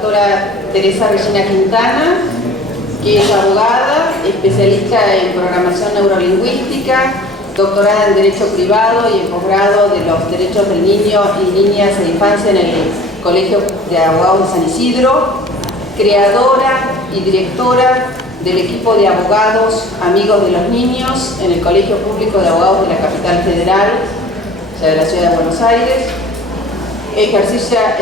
doctora Teresa Regina Quintana, que es abogada, especialista en programación neurolingüística, doctorada en Derecho Privado y en posgrado de los derechos del niño y niñas e infancia en el Colegio de Abogados de San Isidro, creadora y directora del equipo de abogados Amigos de los Niños en el Colegio Público de Abogados de la Capital Federal, o sea, de la Ciudad de Buenos Aires. Ejercita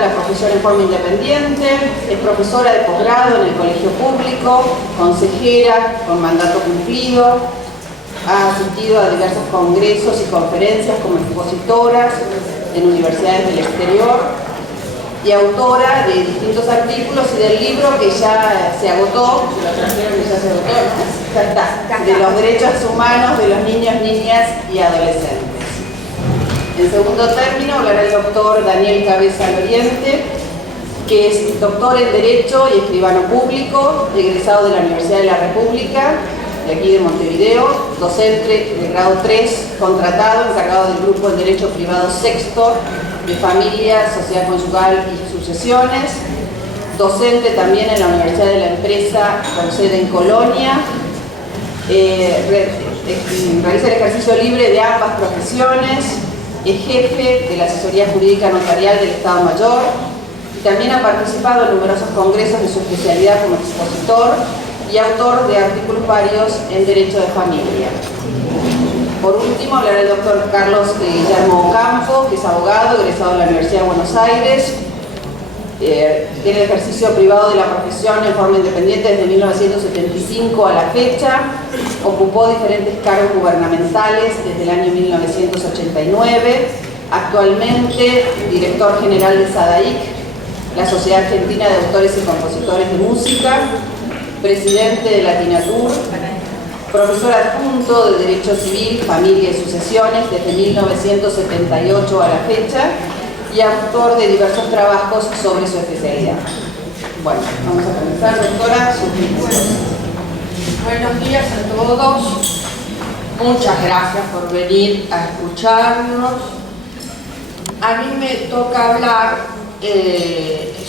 la profesión en forma independiente, es profesora de posgrado en el colegio público, consejera con mandato cumplido, ha asistido a diversos congresos y conferencias como expositora en universidades del exterior y autora de distintos artículos y del libro que ya se agotó, lo trajeron y ya se agotó, ¿no? Ya está, de los derechos humanos de los niños, niñas y adolescentes. En segundo término hablará el doctor Daniel Cabeza Loriente, que es doctor en Derecho y escribano público, egresado de la Universidad de la República, de aquí de Montevideo, docente de grado 3, contratado, encargado del grupo en Derecho Privado Sexto, de Familia, Sociedad Conyugal y Sucesiones, docente también en la Universidad de la Empresa, con sede en Colonia, realiza el ejercicio libre de ambas profesiones, es jefe de la Asesoría Jurídica Notarial del Estado Mayor y también ha participado en numerosos congresos de su especialidad como expositor y autor de artículos varios en Derecho de Familia. Por último, hablará el doctor Carlos Guillermo Ocampo, que es abogado, egresado de la Universidad de Buenos Aires, tiene el ejercicio privado de la profesión en forma independiente desde 1975 a la fecha, ocupó diferentes cargos gubernamentales desde el año 1989, actualmente director general de SADAIC, la Sociedad Argentina de Autores y Compositores de Música, presidente de Latinatur, profesor adjunto de Derecho Civil, Familia y Sucesiones desde 1978 a la fecha, y autor de diversos trabajos sobre su especialidad. Bueno, vamos a comenzar, doctora, sus títulos. Buenos días a todos. Muchas gracias por venir a escucharnos. A mí me toca hablar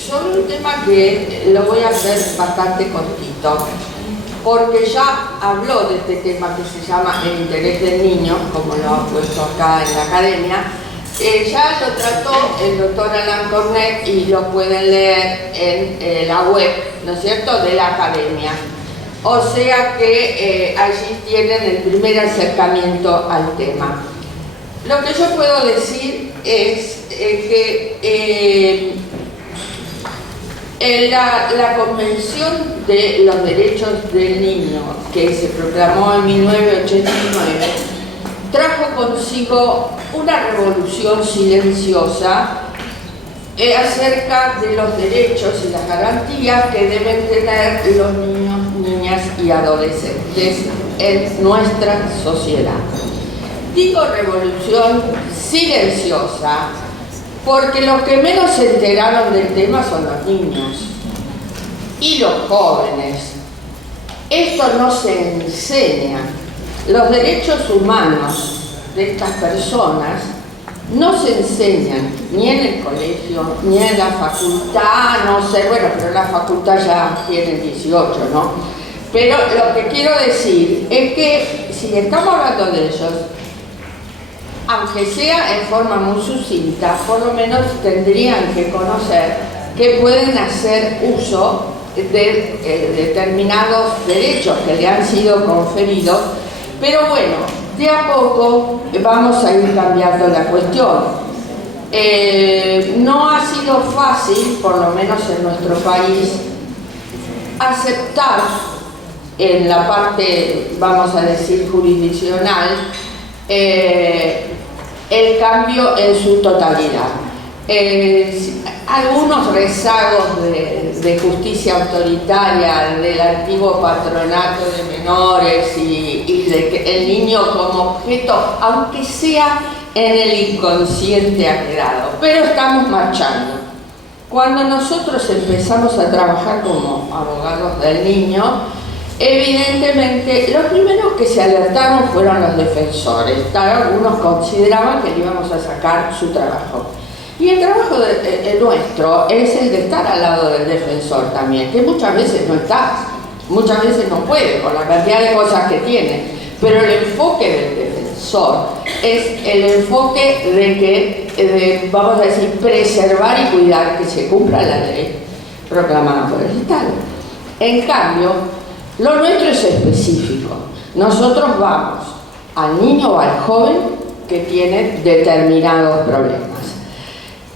sobre un tema que lo voy a hacer bastante cortito, porque ya habló de este tema que se llama el interés del niño, como lo ha puesto acá en la academia. Ya lo trató el doctor Alan Cornet y lo pueden leer en la web, ¿no es cierto?, de la academia. O sea que allí tienen el primer acercamiento al tema. Lo que yo puedo decir es que la Convención de los Derechos del Niño, que se proclamó en 1989, trajo consigo una revolución silenciosa acerca de los derechos y las garantías que deben tener los niños, niñas y adolescentes en nuestra sociedad. Digo revolución silenciosa porque los que menos se enteraron del tema son los niños y los jóvenes. Esto no se enseña. Los derechos humanos de estas personas no se enseñan ni en el colegio, ni en la facultad, no sé, bueno, pero la facultad ya tiene 18, ¿no? Pero lo que quiero decir es que si estamos hablando de ellos, aunque sea en forma muy sucinta, por lo menos tendrían que conocer que pueden hacer uso de determinados derechos que le han sido conferidos. Pero bueno, de a poco vamos a ir cambiando la cuestión. No ha sido fácil, por lo menos en nuestro país, aceptar en la parte, vamos a decir, jurisdiccional, el cambio en su totalidad. Algunos rezagos de justicia autoritaria del antiguo patronato de menores y de que el niño como objeto, aunque sea en el inconsciente, ha quedado. Pero estamos marchando. Cuando nosotros empezamos a trabajar como abogados del niño, evidentemente los primeros que se alertaron fueron los defensores. Algunos consideraban que le íbamos a sacar su trabajo. Y el trabajo nuestro es el de estar al lado del defensor también, que muchas veces no está, muchas veces no puede, por la cantidad de cosas que tiene, pero el enfoque del defensor es el enfoque de que, vamos a decir, preservar y cuidar que se cumpla la ley proclamada por el Estado. En cambio, lo nuestro es específico. Nosotros vamos al niño o al joven que tiene determinados problemas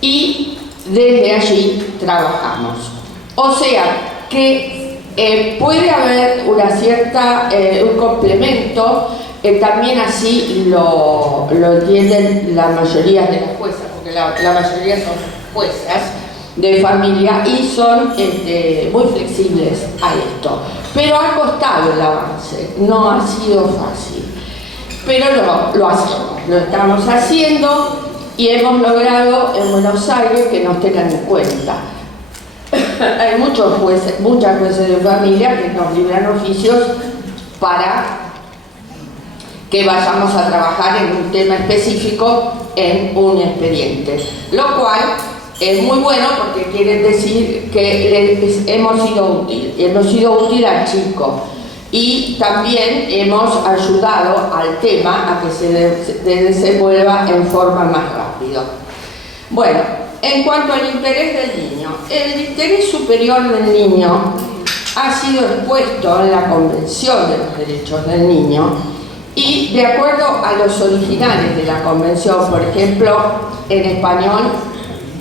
y desde allí trabajamos. O sea que puede haber una cierta, un complemento, también así lo entienden la mayoría de las juezas, porque la mayoría son juezas de familia y son muy flexibles a esto. Pero ha costado el avance, no ha sido fácil. Pero lo hacemos, lo estamos haciendo y hemos logrado en Buenos Aires que nos tengan en cuenta. Hay muchas jueces de familia que nos libran oficios para que vayamos a trabajar en un tema específico en un expediente, lo cual es muy bueno porque quiere decir que hemos sido útil al chico y también hemos ayudado al tema a que se desenvuelva en forma más rápido. Bueno, en cuanto al interés del niño, el interés superior del niño ha sido expuesto en la Convención de los Derechos del Niño y de acuerdo a los originales de la Convención, por ejemplo, en español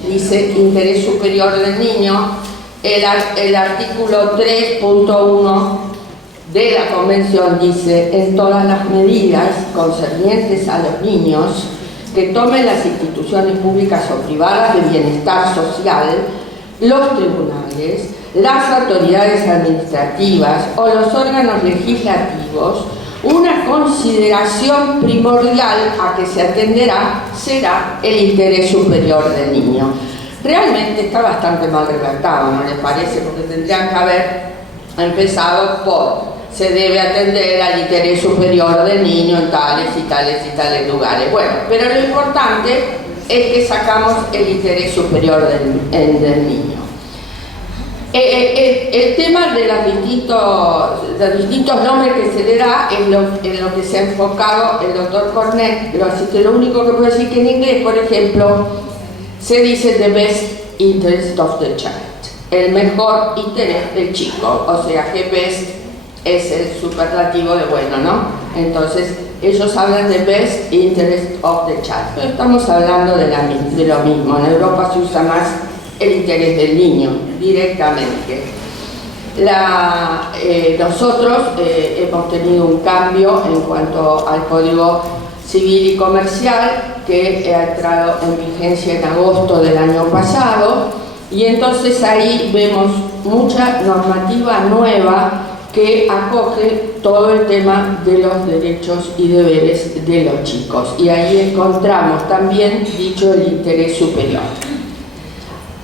dice interés superior del niño, el artículo 3.1 de la Convención dice: en todas las medidas concernientes a los niños que tomen las instituciones públicas o privadas de bienestar social, los tribunales, las autoridades administrativas o los órganos legislativos, una consideración primordial a que se atenderá será el interés superior del niño. Realmente está bastante mal redactado, ¿no les parece? Porque tendrían que haber empezado por: se debe atender al interés superior del niño en tales y tales y tales lugares. Bueno, pero lo importante es que sacamos el interés superior del niño. El tema de los distintos nombres que se le da es en lo que se ha enfocado el doctor Cornet, pero así que lo único que puedo decir que en inglés, por ejemplo, se dice the best interest of the child, el mejor interés del chico, o sea que best es el superlativo de bueno, ¿no? Entonces ellos hablan de best interest of the child, pero estamos hablando de lo mismo. En Europa se usa más el interés del niño directamente. Nosotros hemos tenido un cambio en cuanto al Código Civil y Comercial que ha entrado en vigencia en agosto del año pasado, y entonces ahí vemos mucha normativa nueva que acoge todo el tema de los derechos y deberes de los chicos, y ahí encontramos también dicho el interés superior.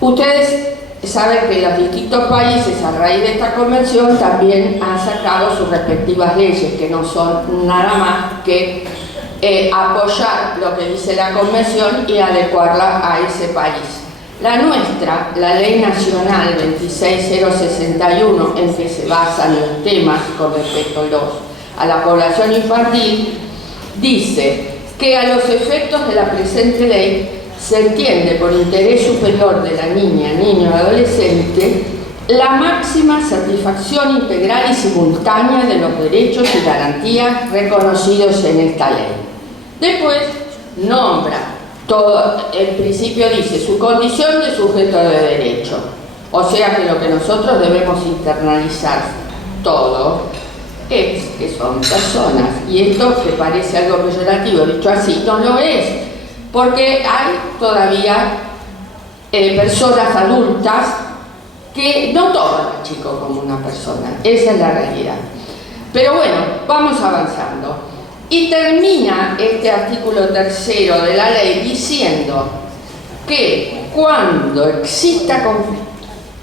Ustedes saben que los distintos países, a raíz de esta convención, también han sacado sus respectivas leyes, que no son nada más que apoyar lo que dice la convención y adecuarla a ese país. La nuestra, la Ley Nacional 26061, en que se basan los temas con respecto a la población infantil, dice que a los efectos de la presente ley se entiende por interés superior de la niña, niño o adolescente la máxima satisfacción integral y simultánea de los derechos y garantías reconocidos en esta ley. Después nombra todo, en principio dice su condición de sujeto de derecho, o sea que lo que nosotros debemos internalizar todo es que son personas, y esto que parece algo peyorativo dicho así, no lo es, porque hay todavía personas adultas que no toman al chico como una persona, esa es la realidad. Pero bueno, vamos avanzando. Y termina este artículo 3º de la ley diciendo que cuando exista conflicto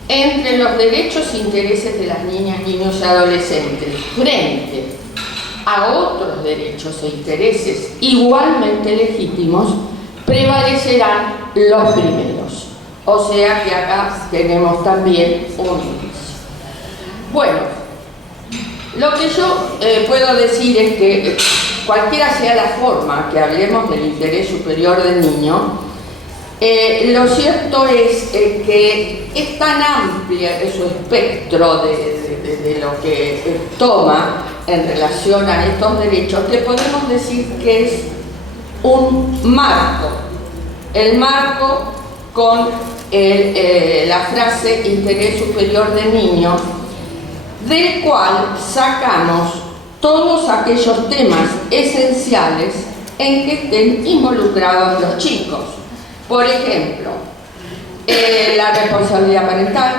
entre los derechos e intereses de las niñas, niños y adolescentes frente a otros derechos e intereses igualmente legítimos, prevalecerán los primeros. O sea que acá tenemos también un inicio. Bueno, lo que yo puedo decir es que cualquiera sea la forma que hablemos del interés superior del niño, lo cierto es que es tan amplia su espectro de lo que toma en relación a estos derechos que podemos decir que es un marco, el marco con la frase interés superior del niño, del cual sacamos todos aquellos temas esenciales en que estén involucrados los chicos. Por ejemplo, la responsabilidad parental,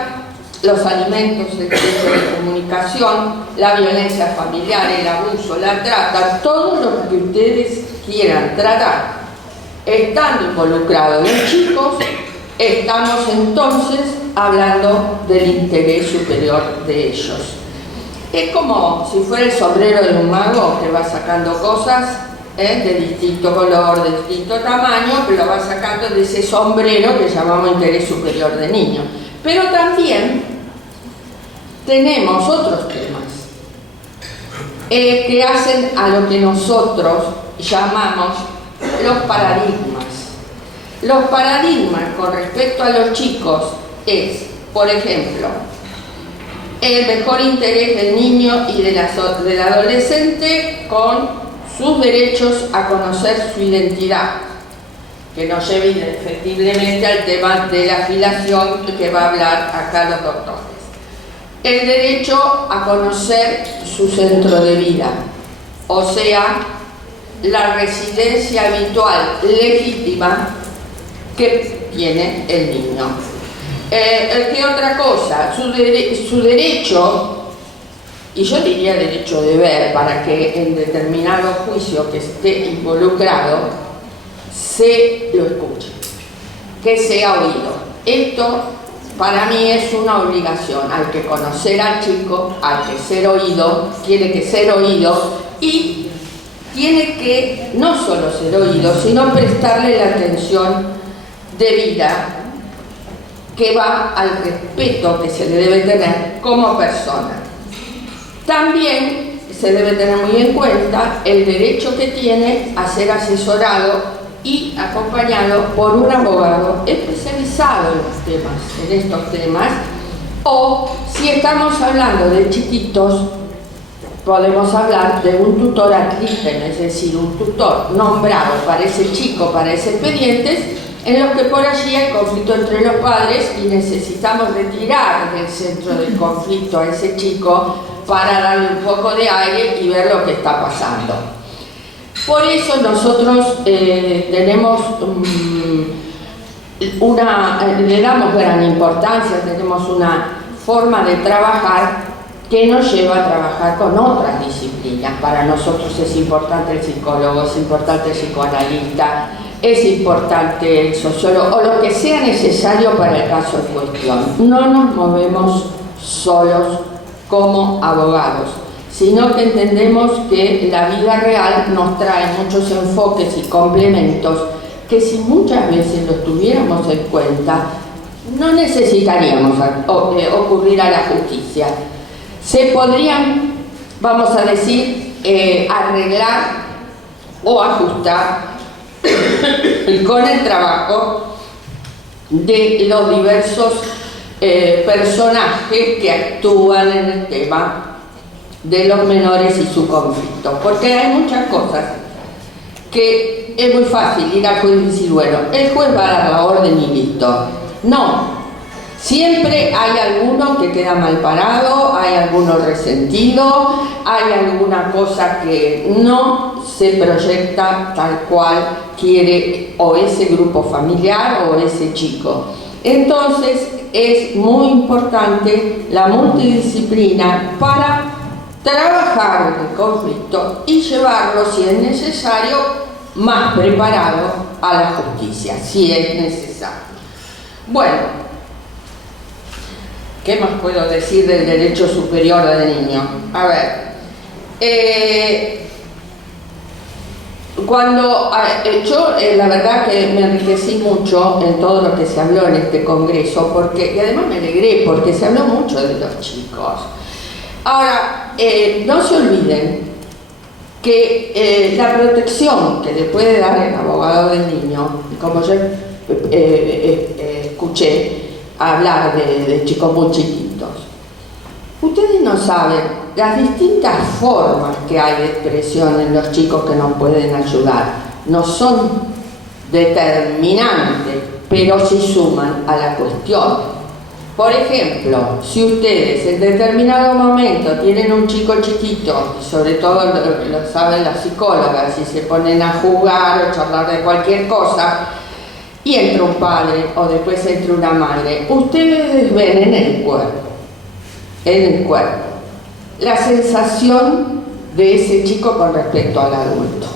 los alimentos, el derecho de comunicación, la violencia familiar, el abuso, la trata, todo lo que ustedes quieran tratar. Estando involucrados los chicos, estamos entonces hablando del interés superior de ellos. Es como si fuera el sombrero de un mago que va sacando cosas de distinto color, de distinto tamaño, pero va sacando de ese sombrero que llamamos interés superior de niño. Pero también tenemos otros temas que hacen a lo que nosotros llamamos los paradigmas. Los paradigmas con respecto a los chicos es, por ejemplo, el mejor interés del niño y del adolescente con sus derechos a conocer su identidad, que nos lleva efectivamente al tema de la filiación que va a hablar acá los doctores. El derecho a conocer su centro de vida, o sea, la residencia habitual legítima que tiene el niño. ¿Qué otra cosa? Su derecho, y yo diría derecho de ver, para que en determinado juicio que esté involucrado se lo escuche, que sea oído. Esto para mí es una obligación. Hay que conocer al chico, hay que ser oído, tiene que ser oído y tiene que no solo ser oído, sino prestarle la atención debida que va al respeto que se le debe tener como persona. También se debe tener muy en cuenta el derecho que tiene a ser asesorado y acompañado por un abogado especializado en estos temas, o si estamos hablando de chiquitos, podemos hablar de un tutor ad litem, es decir, un tutor nombrado para ese chico, para ese expediente, en los que por allí hay conflicto entre los padres y necesitamos retirar del centro del conflicto a ese chico para darle un poco de aire y ver lo que está pasando. Por eso nosotros tenemos le damos gran importancia, tenemos una forma de trabajar que nos lleva a trabajar con otras disciplinas. Para nosotros es importante el psicólogo, es importante el psicoanalista, es importante el sociólogo, o lo que sea necesario para el caso en cuestión. No nos movemos solos como abogados, sino que entendemos que la vida real nos trae muchos enfoques y complementos que si muchas veces los tuviéramos en cuenta, no necesitaríamos ocurrir a la justicia. Se podrían, vamos a decir, arreglar o ajustar con el trabajo de los diversos personajes que actúan en el tema de los menores y su conflicto, porque hay muchas cosas que es muy fácil ir al juez y decir, bueno, el juez va a dar la orden y listo. No, siempre hay alguno que queda mal parado, hay alguno resentido, hay alguna cosa que no se proyecta tal cual quiere o ese grupo familiar o ese chico. Entonces es muy importante la multidisciplina para trabajar en el conflicto y llevarlo, si es necesario, más preparado a la justicia, si es necesario. Bueno, ¿qué más puedo decir del derecho superior del niño? A ver, la verdad que me enriquecí mucho en todo lo que se habló en este congreso, y además me alegré porque se habló mucho de los chicos. Ahora, no se olviden que la protección que le puede dar el abogado del niño, como yo escuché hablar de chicos muy chiquitos, ustedes no saben las distintas formas que hay de expresión en los chicos que nos pueden ayudar. No son determinantes, pero sí suman a la cuestión. Por ejemplo, si ustedes en determinado momento tienen un chico chiquito, sobre todo lo saben las psicólogas, si se ponen a jugar o charlar de cualquier cosa, y entra un padre o después entra una madre, ustedes ven en el cuerpo, la sensación de ese chico con respecto al adulto.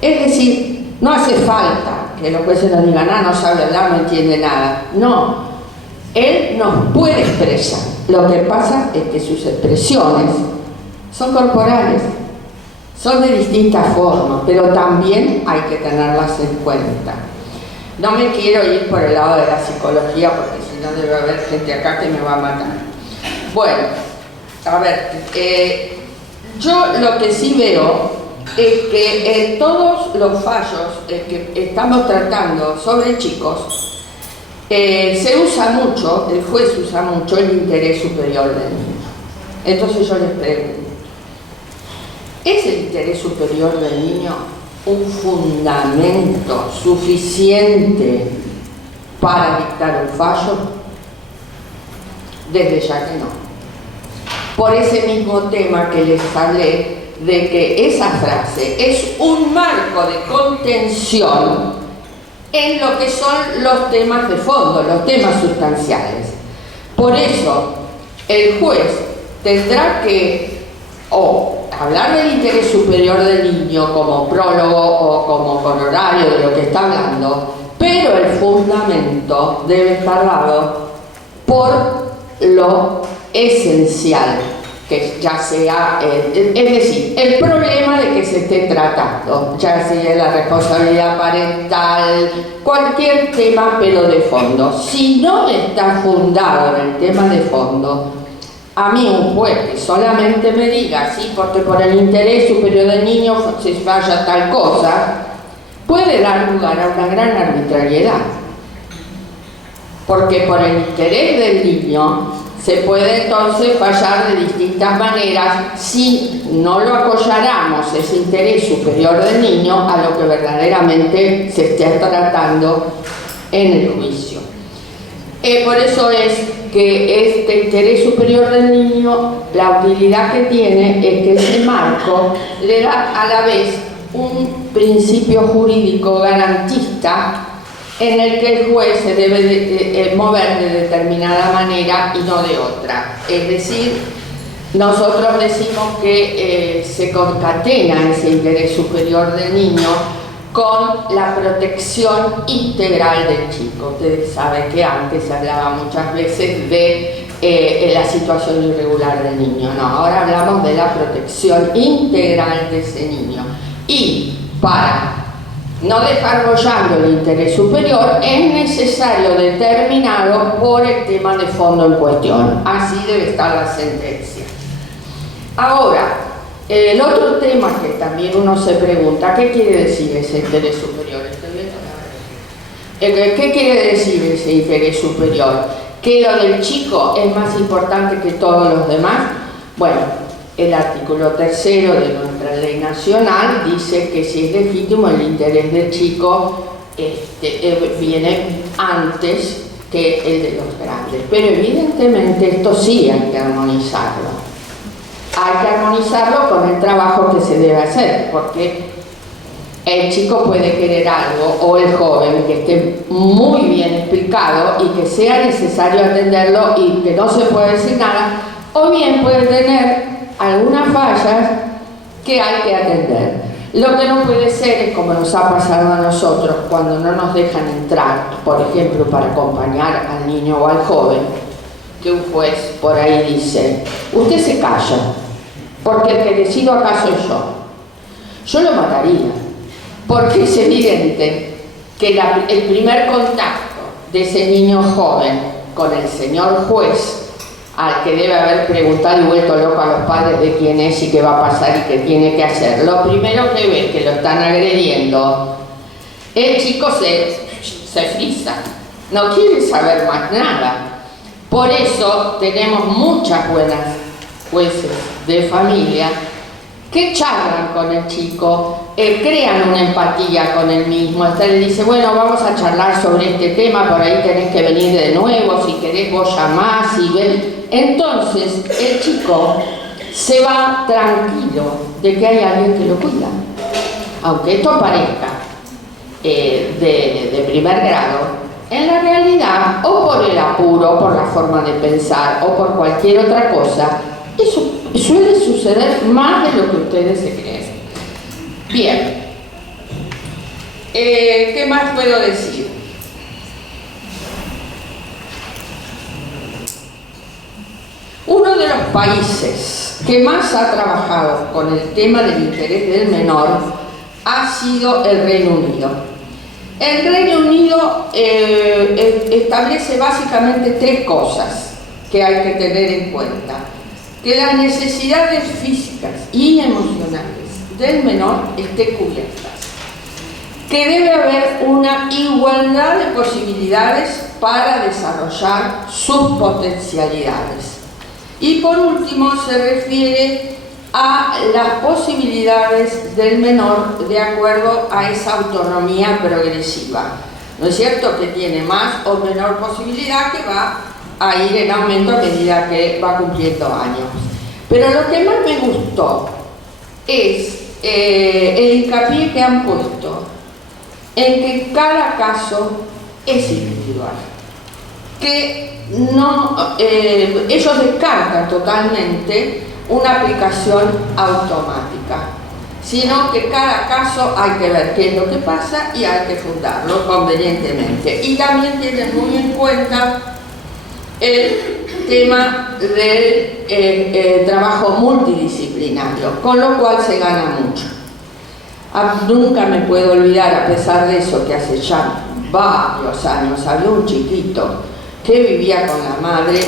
Es decir, no hace falta que los jueces nos digan, no sabe hablar, no entiende nada. No, él nos puede expresar. Lo que pasa es que sus expresiones son corporales, son de distintas formas, pero también hay que tenerlas en cuenta. No me quiero ir por el lado de la psicología, porque si no debe haber gente acá que me va a matar. Bueno, a ver, yo lo que sí veo es que en todos los fallos que estamos tratando sobre chicos, se usa mucho, el juez usa mucho el interés superior del niño. Entonces yo les pregunto, ¿es el interés superior del niño un fundamento suficiente para dictar un fallo? Desde ya que no. Por ese mismo tema que les hablé, de que esa frase es un marco de contención en lo que son los temas de fondo, los temas sustanciales. Por eso, el juez tendrá que hablar del interés superior del niño como prólogo o como corolario de lo que está hablando, pero el fundamento debe estar dado por lo esencial, que ya sea, es decir, el problema de que se esté tratando, ya sea la responsabilidad parental, cualquier tema, pero de fondo. Si no está fundado en el tema de fondo, a mí un juez que solamente me diga, sí, porque por el interés superior del niño se falla tal cosa, puede dar lugar a una gran arbitrariedad. Porque por el interés del niño se puede entonces fallar de distintas maneras si no lo apoyáramos ese interés superior del niño a lo que verdaderamente se esté tratando en el juicio. Por eso es que este interés superior del niño, la utilidad que tiene es que ese marco le da a la vez un principio jurídico garantista en el que el juez se debe mover de determinada manera y no de otra. Es decir, nosotros decimos que se concatena ese interés superior del niño con la protección integral del chico. Ustedes saben que antes se hablaba muchas veces de la situación irregular del niño. No, ahora hablamos de la protección integral de ese niño. Y para no dejar boyando el interés superior, es necesario determinarlo por el tema de fondo en cuestión. Así debe estar la sentencia. Ahora, el otro tema que también uno se pregunta, ¿qué quiere decir ese interés superior? ¿Qué quiere decir ese interés superior? ¿Que lo del chico es más importante que todos los demás? Bueno, el artículo 3º de nuestra ley nacional dice que si es legítimo el interés del chico viene antes que el de los grandes. Pero evidentemente esto sí hay que armonizarlo. Hay que armonizarlo con el trabajo que se debe hacer, porque el chico puede querer algo, o el joven, que esté muy bien explicado y que sea necesario atenderlo y que no se puede decir nada, o bien puede tener algunas fallas que hay que atender. Lo que no puede ser es como nos ha pasado a nosotros cuando no nos dejan entrar, por ejemplo, para acompañar al niño o al joven, que un juez por ahí dice, usted se calla, porque el que decido acá soy yo. Yo lo mataría. porque es evidente que el primer contacto de ese niño joven con el señor juez, al que debe haber preguntado y vuelto loco a los padres de quién es y qué va a pasar y qué tiene que hacer, lo primero que ve que lo están agrediendo, el chico se frisa, no quiere saber más nada. Por eso tenemos muchas buenas jueces de familia que charlan con el chico, crean una empatía con él mismo, hasta le dice, bueno, vamos a charlar sobre este tema, por ahí tenés que venir de nuevo, si querés vos llamás y ven. Entonces el chico se va tranquilo de que hay alguien que lo cuida, aunque esto parezca de primer grado. En la realidad, o por el apuro, o por la forma de pensar, o por cualquier otra cosa, eso suele suceder más de lo que ustedes se creen. Bien. ¿Qué más puedo decir? Uno de los países que más ha trabajado con el tema del interés del menor ha sido el Reino Unido. El Reino Unido establece básicamente tres cosas que hay que tener en cuenta. Que las necesidades físicas y emocionales del menor estén cubiertas. Que debe haber una igualdad de posibilidades para desarrollar sus potencialidades. Y por último se refiere a las posibilidades del menor de acuerdo a esa autonomía progresiva. ¿No es cierto? Que tiene más o menor posibilidad, que va a ir en aumento a medida que va cumpliendo años. Pero lo que más me gustó es el hincapié que han puesto en que cada caso es individual, que no, ellos descartan totalmente una aplicación automática, sino que cada caso hay que ver qué es lo que pasa y hay que fundarlo convenientemente. Y también tienen muy en cuenta el tema del trabajo multidisciplinario, con lo cual se gana mucho. Nunca me puedo olvidar, a pesar de eso, que hace ya varios años había un chiquito que vivía con la madre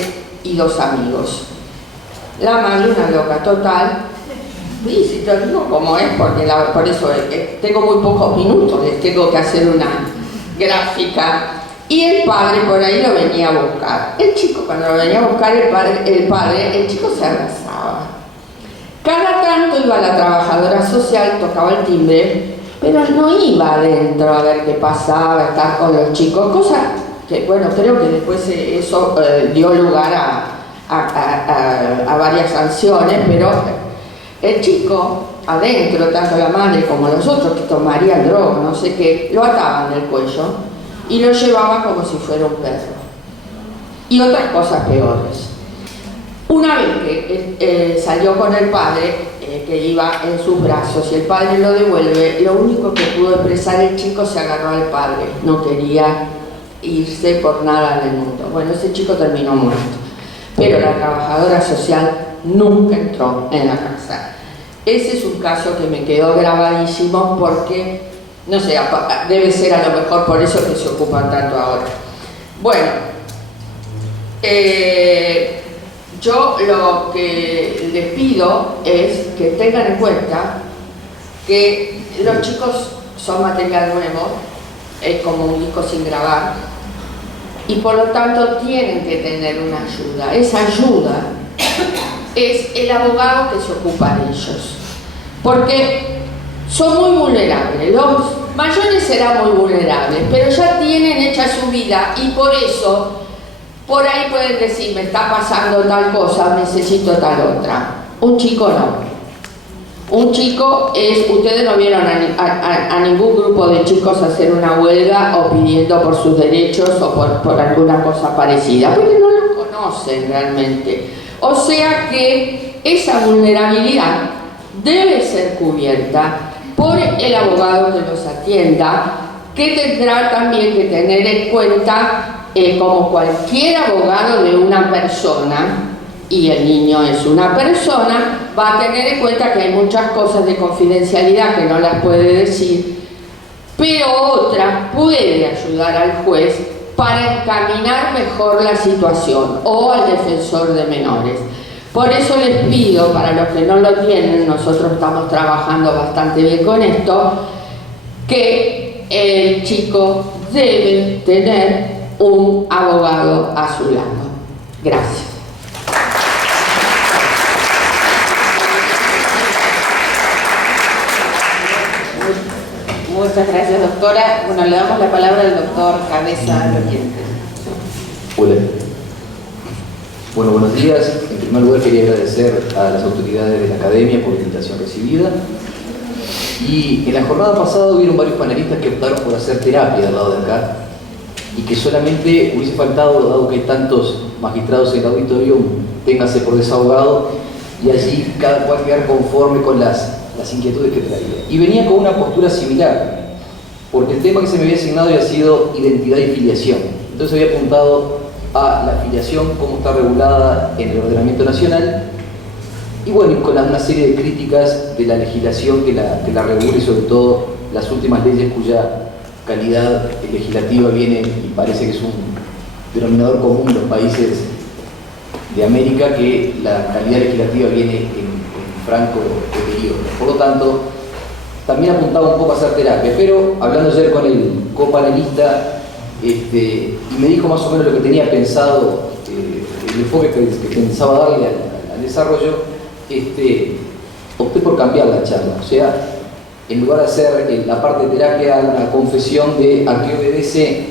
y dos amigos. La madre, una loca total, y si te digo cómo es, porque por eso tengo muy pocos minutos, les tengo que hacer una gráfica. Y el padre por ahí lo venía a buscar. El chico, cuando lo venía a buscar el chico se abrazaba. Cada tanto iba la trabajadora social, tocaba el timbre, pero no iba adentro a ver qué pasaba, estar con los chicos, cosa que, bueno, creo que después eso dio lugar a varias sanciones, pero el chico adentro, tanto la madre como los otros que tomarían droga, no sé qué, lo ataban del cuello y lo llevaban como si fuera un perro. Y otras cosas peores. Una vez que salió con el padre, que iba en sus brazos, y el padre lo devuelve, lo único que pudo expresar el chico, se agarró al padre. No quería irse por nada del mundo. Bueno, ese chico terminó muerto. Pero la trabajadora social nunca entró en la casa. Ese es un caso que me quedó grabadísimo porque, no sé, debe ser a lo mejor por eso que se ocupan tanto ahora. Bueno, yo lo que les pido es que tengan en cuenta que los chicos son material nuevo, es como un disco sin grabar, y por lo tanto tienen que tener una ayuda. Esa ayuda es el abogado que se ocupa de ellos, porque son muy vulnerables. Los mayores serán muy vulnerables, pero ya tienen hecha su vida y por eso por ahí pueden decir, me está pasando tal cosa, necesito tal otra. Un chico no. Un chico es, ustedes no vieron a ningún grupo de chicos hacer una huelga o pidiendo por sus derechos o por alguna cosa parecida, porque no los conocen realmente. O sea que esa vulnerabilidad debe ser cubierta por el abogado que los atienda, que tendrá también que tener en cuenta, como cualquier abogado de una persona, y el niño es una persona, va a tener en cuenta que hay muchas cosas de confidencialidad que no las puede decir, pero otra puede ayudar al juez para encaminar mejor la situación o al defensor de menores. Por eso les pido, para los que no lo tienen, nosotros estamos trabajando bastante bien con esto, que el chico debe tener un abogado a su lado. Gracias. Muchas gracias, doctora. Bueno, le damos la palabra al doctor Cabeza Loriente. Hola. Bueno, buenos días. En primer lugar quería agradecer a las autoridades de la Academia por la invitación recibida. Y en la jornada pasada hubieron varios panelistas que optaron por hacer terapia al lado de acá y que solamente hubiese faltado, dado que hay tantos magistrados en el auditorio, téngase por desahogado y allí cada cual quedar conforme con las inquietudes que traía. Y venía con una postura similar, porque el tema que se me había asignado había sido identidad y filiación. Entonces había apuntado a la filiación, cómo está regulada en el ordenamiento nacional, y bueno, y con una serie de críticas de la legislación que la regula y sobre todo las últimas leyes cuya calidad legislativa viene y parece que es un denominador común en los países de América, que la calidad legislativa viene en franco deterioro. Por lo tanto, también apuntaba un poco a hacer terapia, pero hablando ayer con el copanelista, y me dijo más o menos lo que tenía pensado, el enfoque que pensaba darle al desarrollo, opté por cambiar la charla. O sea, en lugar de hacer la parte de terapia, una confesión de a qué obedece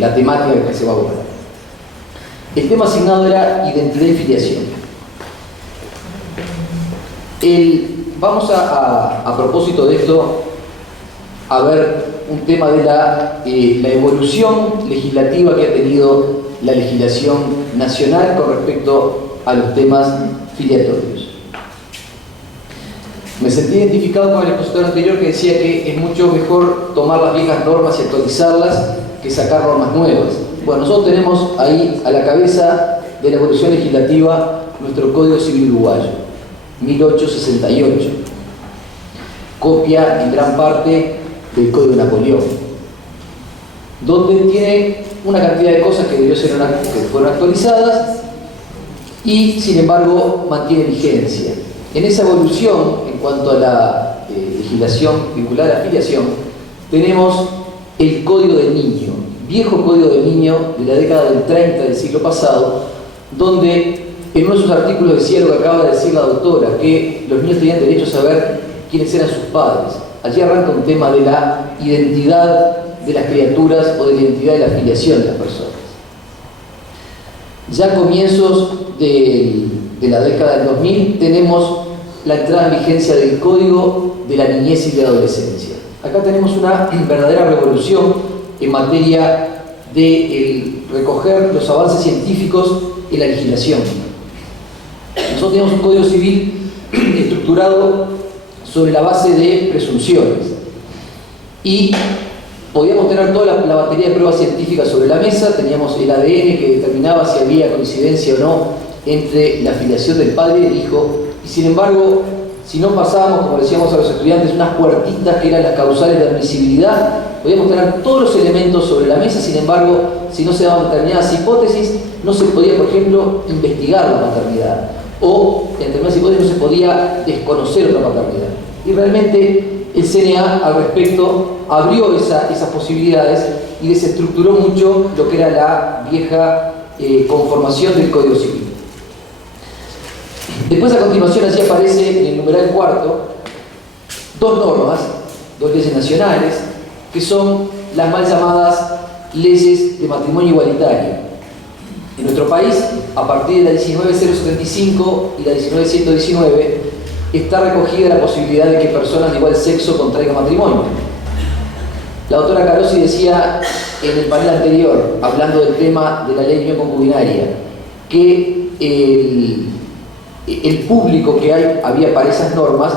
la temática que se va a abordar. El tema asignado era identidad y filiación. Vamos a propósito de esto, a ver un tema de la evolución legislativa que ha tenido la legislación nacional con respecto a los temas filiatorios. Me sentí identificado con el expositor anterior que decía que es mucho mejor tomar las viejas normas y actualizarlas que sacar normas nuevas. Bueno, nosotros tenemos ahí a la cabeza de la evolución legislativa nuestro Código Civil Uruguayo, 1868, copia en gran parte del Código de Napoleón, donde tiene una cantidad de cosas que fueron actualizadas y sin embargo mantiene vigencia. En esa evolución, en cuanto a la legislación vinculada a la filiación, tenemos el Código del Niño, viejo Código del Niño de la década del 30 del siglo pasado, donde en uno de sus artículos decía lo que acaba de decir la doctora, que los niños tenían derecho a saber quiénes eran sus padres. Allí arranca un tema de la identidad de las criaturas o de la identidad de la filiación de las personas. Ya a comienzos de la década del 2000 tenemos la entrada en vigencia del Código de la Niñez y de la Adolescencia. Acá tenemos una verdadera revolución en materia de recoger los avances científicos en la legislación. Nosotros tenemos un Código Civil estructurado sobre la base de presunciones y podíamos tener toda la batería de pruebas científicas sobre la mesa. Teníamos el ADN que determinaba si había coincidencia o no entre la filiación del padre y el hijo, y sin embargo, si no pasábamos, como decíamos a los estudiantes, unas puertitas que eran las causales de admisibilidad, podíamos tener todos los elementos sobre la mesa. Sin embargo, si no se daban determinadas hipótesis, no se podía, por ejemplo, investigar la paternidad, o en determinadas hipótesis no se podía desconocer la paternidad. Y realmente el CNA al respecto abrió esas posibilidades y desestructuró mucho lo que era la vieja conformación del Código Civil. Después, a continuación, así aparece en el numeral cuarto dos normas, dos leyes nacionales, que son las mal llamadas leyes de matrimonio igualitario. En nuestro país, a partir de la 19.075 y la 19.119, está recogida la posibilidad de que personas de igual sexo contraigan matrimonio. La doctora Carosi decía en el panel anterior, hablando del tema de la ley de unión concubinaria, que el público que había para esas normas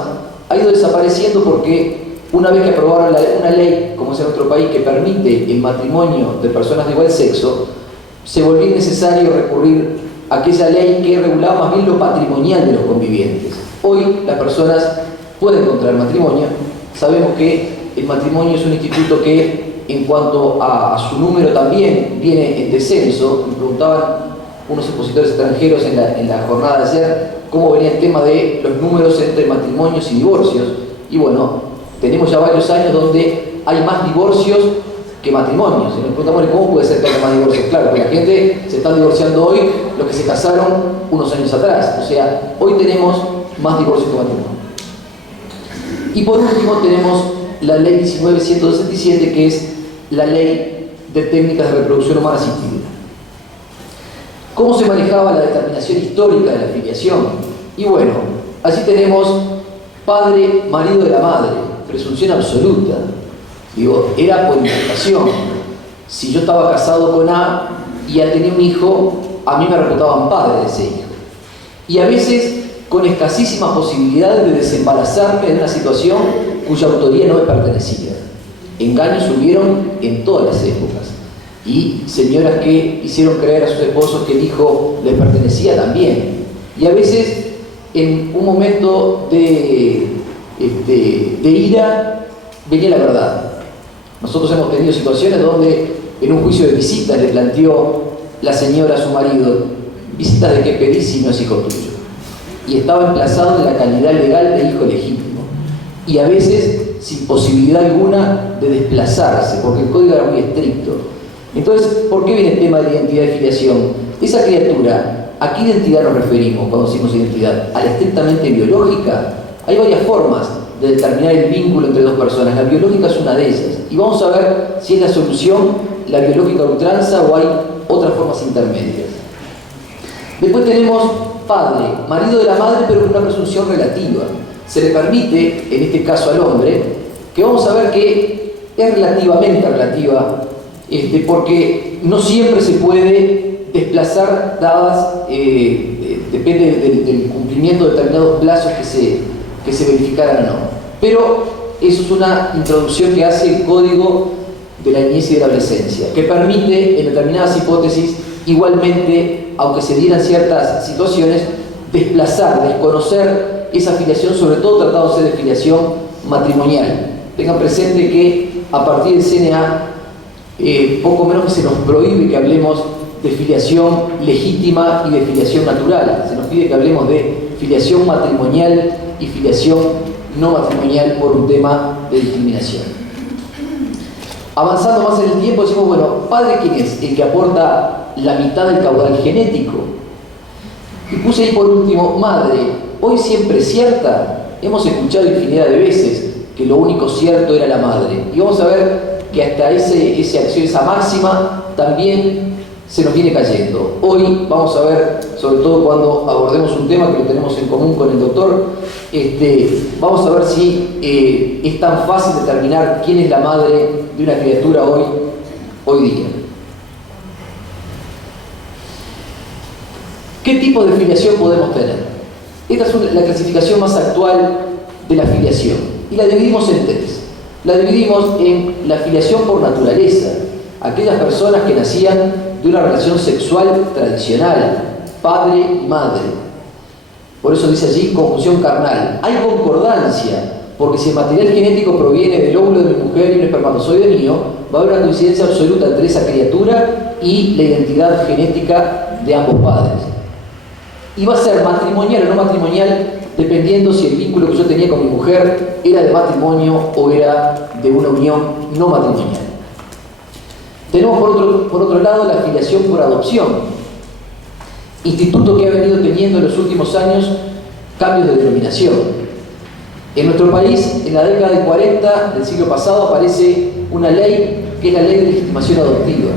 ha ido desapareciendo porque una vez que aprobaron una ley, como es en nuestro país, que permite el matrimonio de personas de igual sexo, se volvió necesario recurrir a aquella ley que regulaba más bien lo patrimonial de los convivientes. Hoy las personas pueden contraer matrimonio. Sabemos que el matrimonio es un instituto que, en cuanto a su número, también viene en descenso. Me preguntaban unos expositores extranjeros en la jornada de ayer cómo venía el tema de los números entre matrimonios y divorcios. Y bueno, tenemos ya varios años donde hay más divorcios que matrimonios. Y nos preguntamos cómo puede ser que haya más divorcios. Claro, que la gente se está divorciando hoy, los que se casaron unos años atrás. O sea, hoy tenemos más divorcios que matrimonios. Y por último tenemos la ley 19.167, que es la ley de técnicas de reproducción humana asistida. ¿Cómo se manejaba la determinación histórica de la filiación? Y bueno, allí tenemos padre, marido de la madre, presunción absoluta. Digo, era por imputación. Si yo estaba casado con A y él tenía un hijo, a mí me reputaban padre de ese hijo. Y a veces con escasísimas posibilidades de desembarazarme de una situación cuya autoría no me pertenecía. Engaños hubieron en todas las épocas. Y señoras que hicieron creer a sus esposos que el hijo les pertenecía también. Y a veces, en un momento de ira, venía la verdad. Nosotros hemos tenido situaciones donde en un juicio de visitas le planteó la señora a su marido: ¿visitas de qué pedís si no es hijo tuyo? Y estaba emplazado en la calidad legal de hijo legítimo. Y a veces sin posibilidad alguna de desplazarse, porque el código era muy estricto. Entonces, ¿por qué viene el tema de identidad y filiación? Esa criatura, ¿a qué identidad nos referimos cuando decimos identidad? ¿A la estrictamente biológica? Hay varias formas de determinar el vínculo entre dos personas. La biológica es una de ellas. Y vamos a ver si es la solución la biológica a ultranza o hay otras formas intermedias. Después tenemos padre, marido de la madre, pero con una presunción relativa. Se le permite, en este caso al hombre, que vamos a ver que es relativamente relativa, porque no siempre se puede desplazar dadas, depende del cumplimiento de determinados plazos que se verificaran o no. Pero eso es una introducción que hace el Código de la Niñez y de la Adolescencia, que permite, en determinadas hipótesis, igualmente, aunque se dieran ciertas situaciones, desplazar, desconocer esa filiación, sobre todo tratándose de filiación matrimonial. Tengan presente que a partir del CNA, poco menos que se nos prohíbe que hablemos de filiación legítima y de filiación natural. Se nos pide que hablemos de filiación matrimonial y filiación no matrimonial por un tema de discriminación. Avanzando más en el tiempo, decimos, bueno, ¿padre quién es? El que aporta la mitad del caudal genético. Y puse ahí por último, madre. Hoy siempre cierta. Hemos escuchado infinidad de veces que lo único cierto era la madre. Y vamos a ver que hasta esa máxima también se nos viene cayendo. Hoy vamos a ver, sobre todo cuando abordemos un tema que lo tenemos en común con el doctor, vamos a ver si es tan fácil determinar quién es la madre de una criatura hoy día. ¿Qué tipo de filiación podemos tener? Esta es la clasificación más actual de la filiación y la dividimos en tres. La dividimos en la filiación por naturaleza, aquellas personas que nacían de una relación sexual tradicional, padre y madre. Por eso dice allí conjunción carnal. Hay concordancia, porque si el material genético proviene del óvulo de mi mujer y un espermatozoide mío, va a haber una coincidencia absoluta entre esa criatura y la identidad genética de ambos padres. Y va a ser matrimonial o no matrimonial dependiendo si el vínculo que yo tenía con mi mujer era de matrimonio o era de una unión no matrimonial. Tenemos por otro lado la filiación por adopción, instituto que ha venido teniendo en los últimos años cambios de denominación. En nuestro país, en la década del 40 del siglo pasado, aparece una ley que es la ley de legitimación adoptiva,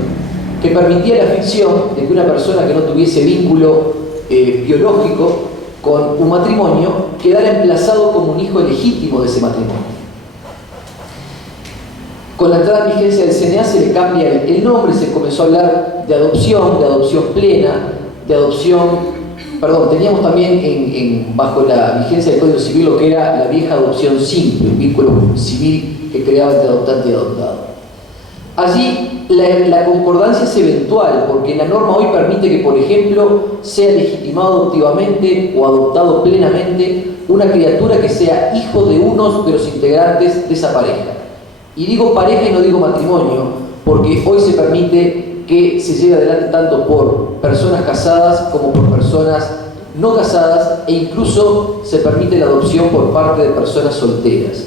que permitía la ficción de que una persona que no tuviese vínculo biológico con un matrimonio quedara emplazado como un hijo legítimo de ese matrimonio. Con la entrada en vigencia del CNA se le cambia el nombre, se comenzó a hablar de adopción plena, de adopción, teníamos también bajo la vigencia del Código Civil lo que era la vieja adopción simple, un vínculo civil que creaba entre adoptante y adoptado. Allí la concordancia es eventual, porque la norma hoy permite que, por ejemplo, sea legitimado adoptivamente o adoptado plenamente una criatura que sea hijo de uno de los integrantes de esa pareja. Y digo pareja y no digo matrimonio, porque hoy se permite que se lleve adelante tanto por personas casadas como por personas no casadas, e incluso se permite la adopción por parte de personas solteras.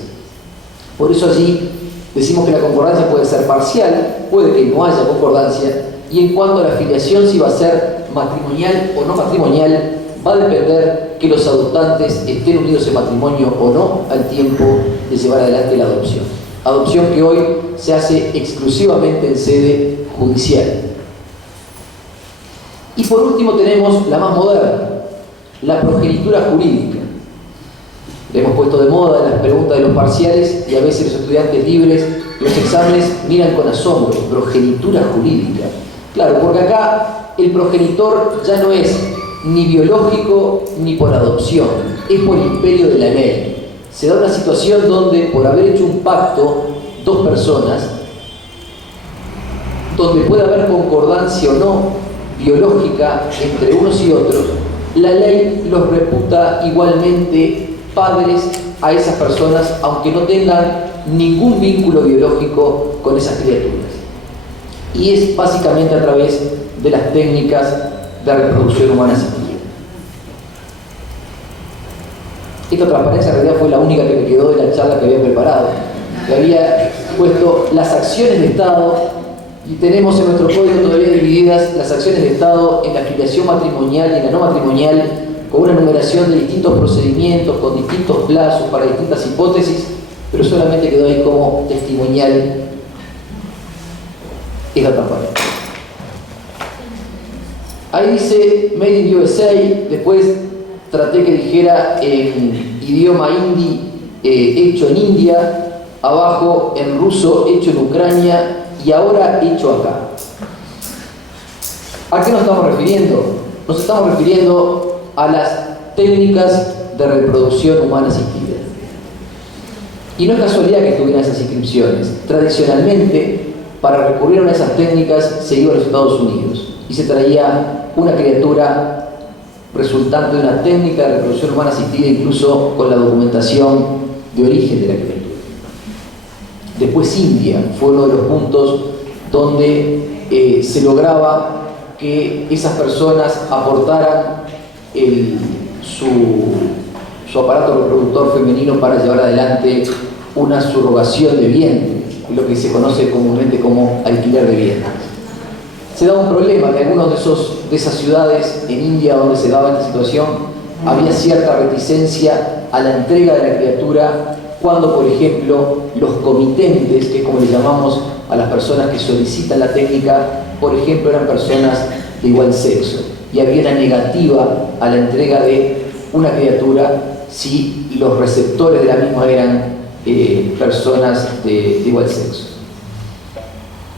Por eso allí decimos que la concordancia puede ser parcial, puede que no haya concordancia, y en cuanto a la filiación, si va a ser matrimonial o no matrimonial, va a depender que los adoptantes estén unidos en matrimonio o no al tiempo de llevar adelante la adopción. Adopción que hoy se hace exclusivamente en sede judicial. Y por último tenemos la más moderna, la progenitura jurídica. Le hemos puesto de moda las preguntas de los parciales y a veces los estudiantes libres, los exámenes miran con asombro, progenitura jurídica. Claro, porque acá el progenitor ya no es ni biológico ni por adopción, es por imperio de la ley. Se da una situación donde por haber hecho un pacto dos personas, donde puede haber concordancia o no biológica entre unos y otros, la ley los reputa igualmente padres a esas personas, aunque no tengan ningún vínculo biológico con esas criaturas. Y es básicamente a través de las técnicas de reproducción humana asistida. Esta transparencia en realidad fue la única que me quedó de la charla que había preparado. Que había puesto las acciones de Estado, y tenemos en nuestro código todavía divididas las acciones de Estado en la filiación matrimonial y en la no matrimonial, con una numeración de distintos procedimientos, con distintos plazos para distintas hipótesis, pero solamente quedó ahí como testimonial esta transparencia. Ahí dice Made in USA, después traté que dijera en idioma hindi, hecho en India, abajo en ruso, hecho en Ucrania, y ahora hecho acá. ¿A qué nos estamos refiriendo? Nos estamos refiriendo a las técnicas de reproducción humana asistida. Y no es casualidad que tuvieran esas inscripciones. Tradicionalmente, para recurrir a esas técnicas se iba a los Estados Unidos y se traía una criatura resultante de una técnica de reproducción humana asistida, incluso con la documentación de origen de la criatura. Después India fue uno de los puntos donde se lograba que esas personas aportaran su aparato reproductor femenino para llevar adelante una subrogación de vientre, lo que se conoce comúnmente como alquiler de vientre. Se da un problema que en algunas de esas ciudades en India donde se daba esta situación había cierta reticencia a la entrega de la criatura cuando, por ejemplo, los comitentes, que es como le llamamos a las personas que solicitan la técnica, por ejemplo, eran personas de igual sexo, y había una negativa a la entrega de una criatura si los receptores de la misma eran personas de igual sexo.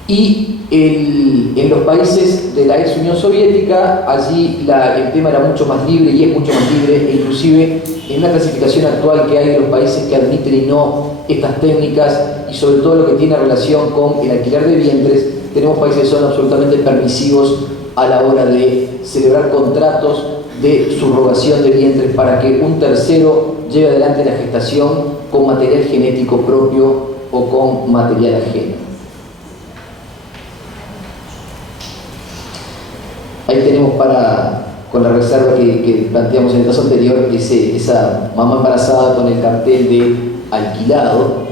Y en los países de la ex Unión Soviética, allí el tema era mucho más libre y es mucho más libre, e inclusive en una clasificación actual que hay de los países que admiten y no estas técnicas, y sobre todo lo que tiene relación con el alquiler de vientres, tenemos países que son absolutamente permisivos a la hora de celebrar contratos de subrogación de vientres para que un tercero lleve adelante la gestación con material genético propio o con material ajeno. Ahí tenemos con la reserva que planteamos en el caso anterior, esa mamá embarazada con el cartel de alquilado.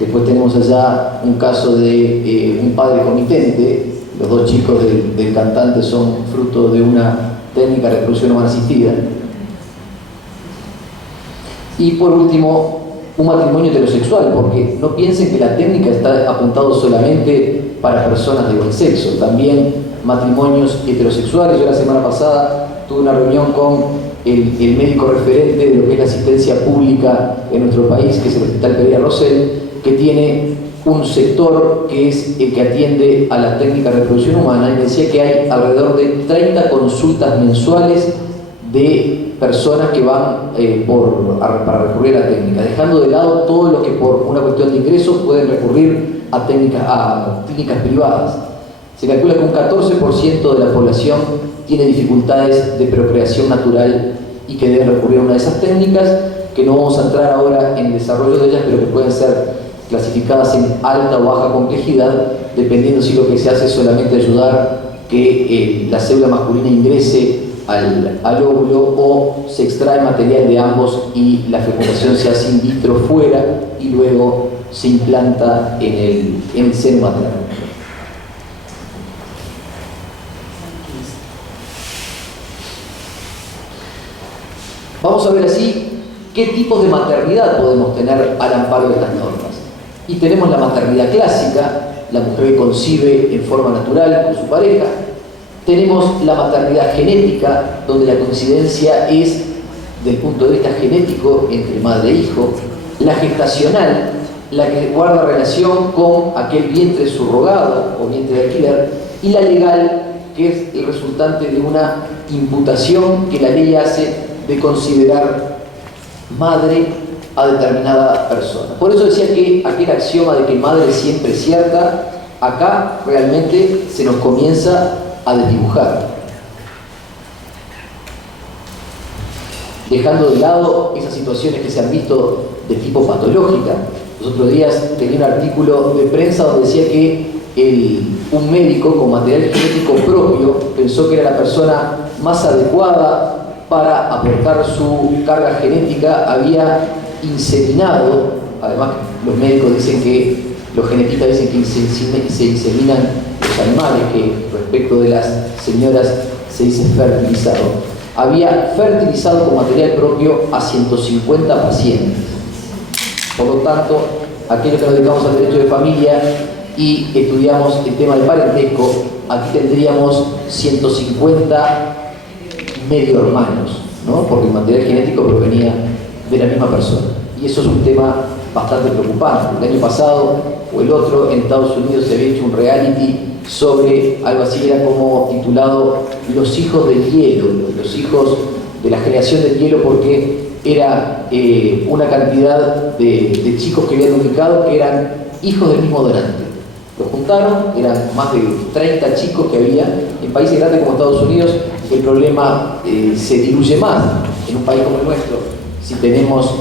Después tenemos allá un caso de un padre comitente. Los dos chicos del cantante son fruto de una técnica de reproducción humana asistida. Y por último, un matrimonio heterosexual, porque no piensen que la técnica está apuntado solamente para personas de buen sexo, también matrimonios heterosexuales. Yo la semana pasada tuve una reunión con el médico referente de lo que es la asistencia pública en nuestro país, que es el Hospital Pereira Rosell, que tiene un sector que es el que atiende a la técnica de reproducción humana, y me decía que hay alrededor de 30 consultas mensuales de personas que van para recurrir a la técnica, dejando de lado todo lo que por una cuestión de ingresos pueden recurrir a clínicas privadas. Se calcula que un 14% de la población tiene dificultades de procreación natural y que deben recurrir a una de esas técnicas, que no vamos a entrar ahora en el desarrollo de ellas, pero que pueden ser clasificadas en alta o baja complejidad, dependiendo si lo que se hace es solamente ayudar que la célula masculina ingrese al óvulo o se extrae material de ambos y la fecundación se hace in vitro fuera y luego se implanta en el seno materno. Vamos a ver así qué tipos de maternidad podemos tener al amparo de estas normas. Y tenemos la maternidad clásica, la mujer que concibe en forma natural con su pareja. Tenemos la maternidad genética, donde la coincidencia es del punto de vista genético entre madre e hijo. La gestacional, la que guarda relación con aquel vientre subrogado o vientre de alquiler. Y la legal, que es el resultante de una imputación que la ley hace de considerar madre a determinada persona. Por eso decía que aquel axioma de que madre siempre es cierta, acá realmente se nos comienza a desdibujar. Dejando de lado esas situaciones que se han visto de tipo patológica. Los otros días tenía un artículo de prensa donde decía que un médico con material genético propio pensó que era la persona más adecuada para aportar su carga genética, había inseminado, además los médicos dicen que, los genetistas dicen que se inseminan los animales, que respecto de las señoras se dice fertilizado. Había fertilizado con material propio a 150 pacientes. Por lo tanto, aquellos que nos dedicamos al derecho de familia y estudiamos el tema del parentesco, aquí tendríamos 150 medio hermanos, ¿no? Porque el material genético provenía de la misma persona. Y eso es un tema bastante preocupante. El año pasado o el otro, en Estados Unidos se había hecho un reality sobre algo así, era como titulado Los hijos del hielo, los hijos de la generación del hielo, porque era una cantidad de chicos que habían ubicado que eran hijos del mismo donante. Los juntaron, eran más de 30 chicos que había. En países grandes como Estados Unidos el problema se diluye más. En un país como el nuestro, si tenemos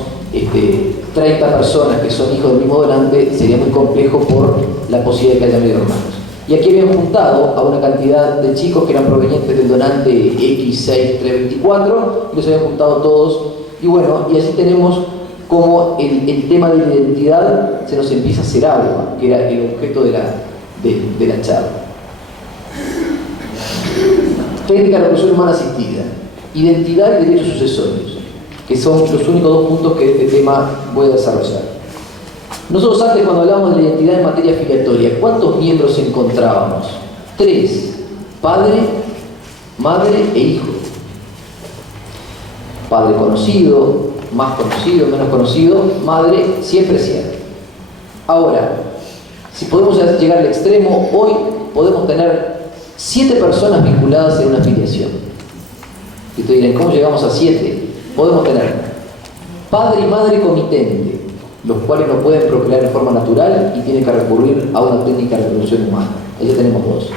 30 personas que son hijos del mismo donante, sería muy complejo por la posibilidad de que haya medio hermanos. Y aquí habían juntado a una cantidad de chicos que eran provenientes del donante X6324, y los habían juntado todos. Y bueno, y así tenemos como el tema de la identidad se nos empieza a hacer agua, que era el objeto de la charla. Técnica de reproducción humana asistida, identidad y derechos sucesorios, que son los únicos dos puntos que este tema voy a desarrollar. Nosotros antes, cuando hablábamos de la identidad en materia filiatoria, ¿cuántos miembros encontrábamos? 3: padre, madre e hijo. Padre conocido, más conocido, menos conocido, madre siempre cierta. Ahora, si podemos llegar al extremo, hoy podemos tener 7 personas vinculadas en una filiación. Y ustedes dirán, ¿cómo llegamos a 7? Podemos tener padre y madre comitente, los cuales no pueden procrear en forma natural y tienen que recurrir a una técnica de reproducción humana. Ahí ya tenemos 2.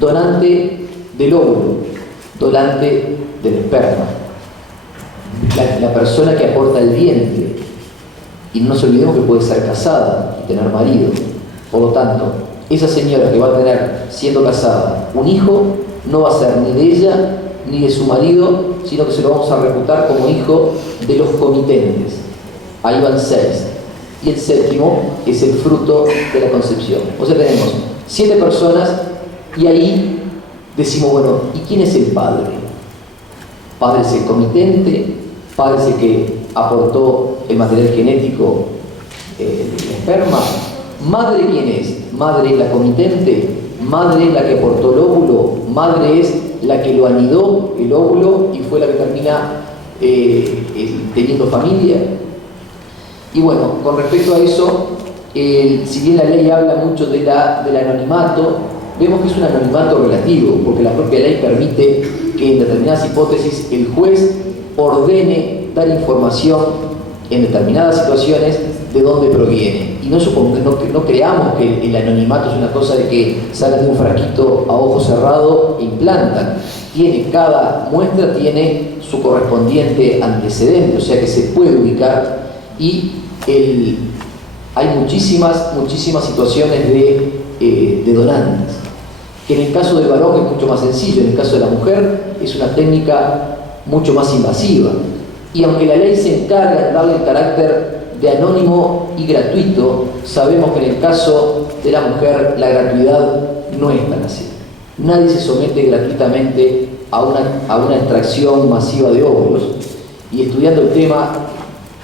Donante del óvulo, donante del esperma. La persona que aporta el vientre. Y no nos olvidemos que puede ser casada y tener marido. Por lo tanto, esa señora que va a tener, siendo casada, un hijo, no va a ser ni de ella ni de su marido, sino que se lo vamos a reputar como hijo de los comitentes. Ahí van 6. Y el 7º es el fruto de la concepción. O sea, tenemos 7 personas y ahí decimos, bueno, ¿y quién es el padre? Padre es el comitente, padre es el que aportó el material genético, el esperma. ¿Madre quién es? Madre es la comitente, madre es la que aportó el óvulo, madre es la que lo anidó el óvulo y fue la que termina teniendo familia. Y bueno, con respecto a eso, si bien la ley habla mucho del anonimato, vemos que es un anonimato relativo, porque la propia ley permite que en determinadas hipótesis el juez ordene dar información en determinadas situaciones de dónde proviene. Y no creamos que el anonimato es una cosa de que salen de un frasquito a ojo cerrado e implantan. Cada muestra tiene su correspondiente antecedente, o sea que se puede ubicar, y hay muchísimas situaciones de donantes, que en el caso del varón es mucho más sencillo, en el caso de la mujer es una técnica mucho más invasiva. Y aunque la ley se encarga de darle el carácter de anónimo y gratuito, sabemos que en el caso de la mujer la gratuidad no es tan así. Nadie se somete gratuitamente a una extracción masiva de óvulos. Y estudiando el tema,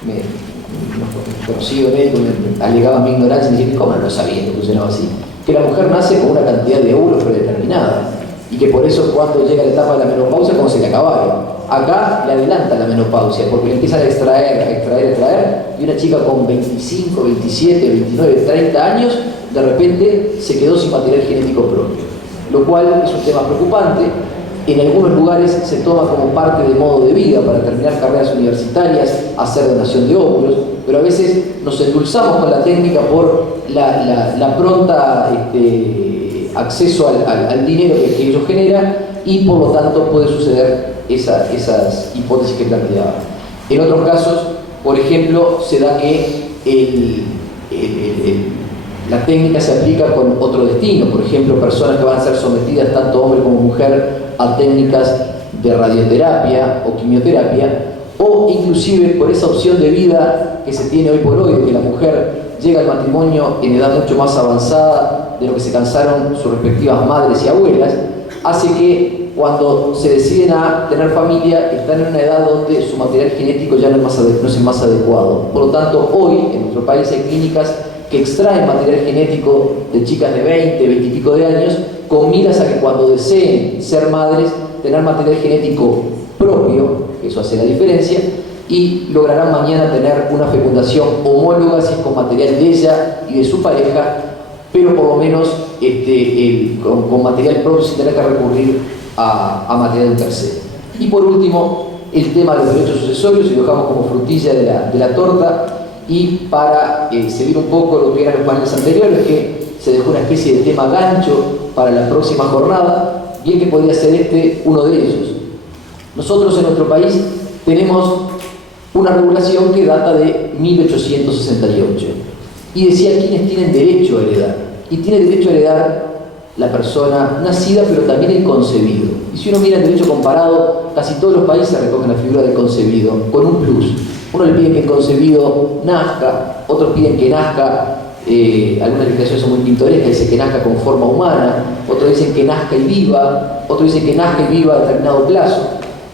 un conocido médico me alegaba mi ignorancia y me dije, ¿cómo no sabía que funcionaba así? Que la mujer nace con una cantidad de óvulos predeterminada y que por eso cuando llega la etapa de la menopausia, como se le acabaron. Acá le adelanta la menopausia porque le empiezan a extraer, y una chica con 25, 27, 29, 30 años de repente se quedó sin material genético propio, lo cual es un tema preocupante. En algunos lugares se toma como parte del modo de vida para terminar carreras universitarias, hacer donación de óvulos, pero a veces nos endulzamos con la técnica por la pronta acceso al dinero que ello genera, y por lo tanto puede suceder esas hipótesis que planteaba. En otros casos, por ejemplo, se da que la técnica se aplica con otro destino. Por ejemplo, personas que van a ser sometidas, tanto hombre como mujer, a técnicas de radioterapia o quimioterapia, o inclusive por esa opción de vida que se tiene hoy por hoy, de que la mujer llega al matrimonio en edad mucho más avanzada de lo que se cansaron sus respectivas madres y abuelas, hace que cuando se deciden a tener familia están en una edad donde su material genético ya no es el más adecuado. Por lo tanto, hoy en nuestro país hay clínicas que extraen material genético de chicas de 20, 20 y pico de años, con miras a que cuando deseen ser madres, tener material genético propio, eso hace la diferencia, y lograrán mañana tener una fecundación homóloga si es con material de ella y de su pareja, pero por lo menos con material propio sin tener que recurrir a material de un tercero. Y por último, el tema de los derechos sucesorios, y lo dejamos como frutilla de la torta. Y para seguir un poco lo que eran los paneles anteriores, que se dejó una especie de tema gancho para la próxima jornada, bien que podría ser uno de ellos. Nosotros en nuestro país tenemos una regulación que data de 1868 y decía quiénes tienen derecho a heredar. Y tiene derecho a heredar la persona nacida, pero también el concebido. Y si uno mira el derecho comparado, casi todos los países recogen la figura del concebido, con un plus. Uno le pide que el concebido nazca, otros piden que nazca, algunas legislaciones son muy pintorescas, dicen que nazca con forma humana, otros dicen que nazca y viva, otros dicen que nazca y viva a determinado plazo,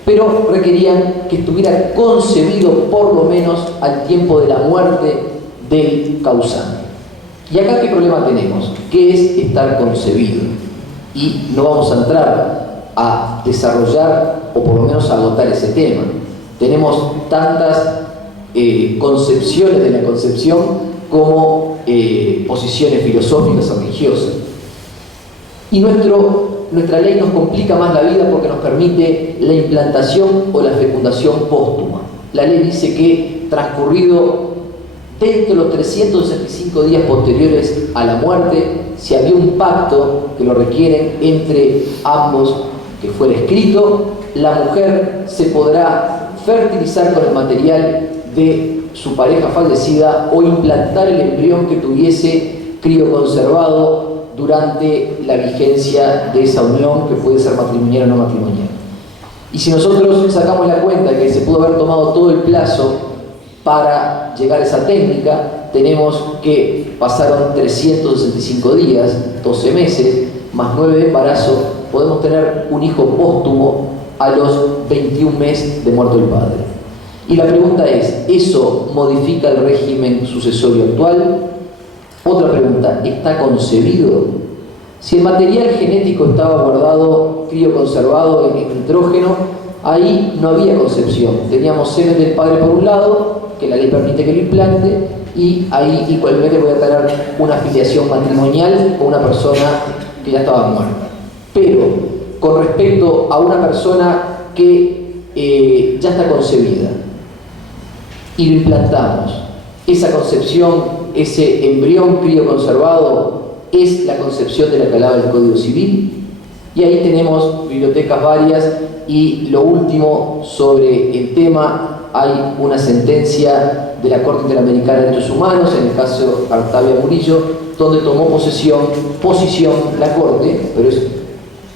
pero requerían que estuviera concebido por lo menos al tiempo de la muerte del causante. Y acá ¿qué problema tenemos? ¿Qué es estar concebido? Y no vamos a entrar a desarrollar o por lo menos a agotar ese tema. Tenemos tantas concepciones de la concepción como posiciones filosóficas o religiosas. Y nuestra ley nos complica más la vida porque nos permite la implantación o la fecundación póstuma. La ley dice que transcurrido dentro de los 365 días posteriores a la muerte, si había un pacto que lo requieren entre ambos que fuera escrito, la mujer se podrá fertilizar con el material de su pareja fallecida o implantar el embrión que tuviese crioconservado durante la vigencia de esa unión, que puede ser matrimonial o no matrimonial. Y si nosotros sacamos la cuenta que se pudo haber tomado todo el plazo para llegar a esa técnica, tenemos que pasaron 365 días, 12 meses, más 9 de embarazo, podemos tener un hijo póstumo a los 21 meses de muerto el padre. Y la pregunta es, ¿eso modifica el régimen sucesorio actual? Otra pregunta, ¿está concebido? Si el material genético estaba guardado, crioconservado en nitrógeno, ahí no había concepción. Teníamos semen del padre por un lado, que la ley permite que lo implante, y ahí igualmente voy a tener una filiación matrimonial con una persona que ya estaba muerta. Pero con respecto a una persona que ya está concebida y lo implantamos, esa concepción, ese embrión crioconservado es la concepción de la que hablaba del Código Civil. Y ahí tenemos bibliotecas varias. Y lo último sobre el tema, hay una sentencia de la Corte Interamericana de Derechos Humanos, en el caso Artavia Murillo, donde tomó posición la Corte, pero es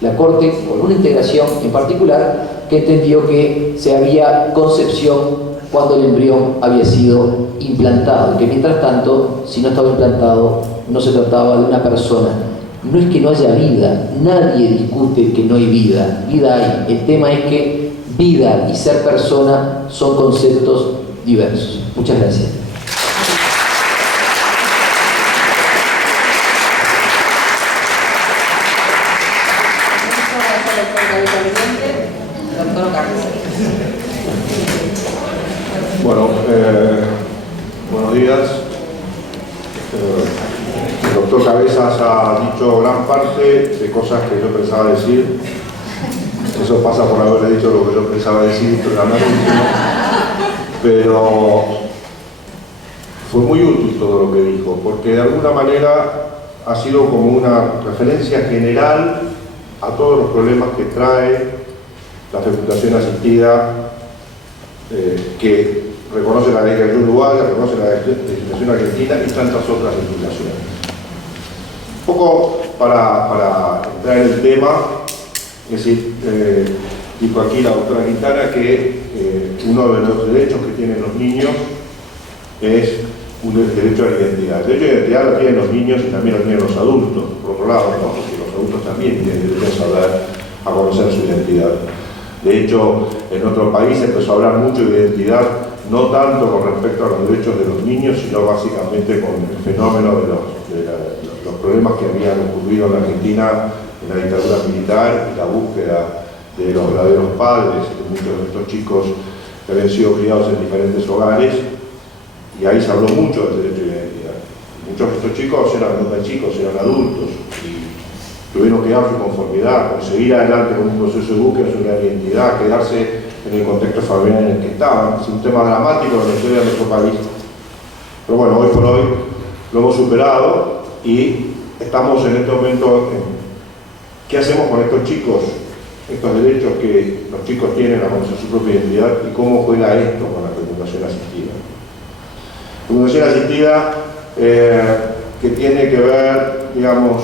la Corte con una integración en particular, que entendió que se había concepción cuando el embrión había sido implantado, que mientras tanto, si no estaba implantado, no se trataba de una persona. No es que no haya vida, nadie discute que no hay vida, vida hay. El tema es que vida y ser persona son conceptos diversos. Muchas gracias. Bueno, buenos días. El doctor Cabezas ha dicho gran parte de cosas que yo pensaba decir. Eso pasa por haberle dicho lo que yo pensaba decir, pero fue muy útil todo lo que dijo, porque de alguna manera ha sido como una referencia general a todos los problemas que trae la fecundación asistida, que reconoce la ley de Uruguay, reconoce la legislación argentina y tantas otras legislaciones. Un poco para entrar en el tema, es decir, dijo aquí la doctora Quintana que uno de los derechos que tienen los niños es un derecho a la identidad. El derecho a la identidad lo tienen los niños y también lo tienen los adultos, por otro lado, ¿no? Porque los adultos también tienen derecho a saber, a conocer su identidad. De hecho, en otro país empezó a hablar mucho de identidad, no tanto con respecto a los derechos de los niños, sino básicamente con el fenómeno de los problemas que habían ocurrido en la Argentina en la dictadura militar y la búsqueda de los verdaderos padres de muchos de estos chicos que habían sido criados en diferentes hogares, y ahí se habló mucho del derecho de identidad. Muchos de estos chicos no eran chicos, eran adultos, y tuvieron que dar su conformidad, seguir adelante con un proceso de búsqueda de su identidad, quedarse en el contexto familiar en el que estaban. Es un tema dramático en la historia de nuestro país. Pero bueno, hoy por hoy lo hemos superado y estamos en este momento en ¿qué hacemos con estos chicos? Estos derechos que los chicos tienen a conocer su propia identidad, y cómo juega esto con la fecundación asistida. Fecundación asistida que tiene que ver, digamos,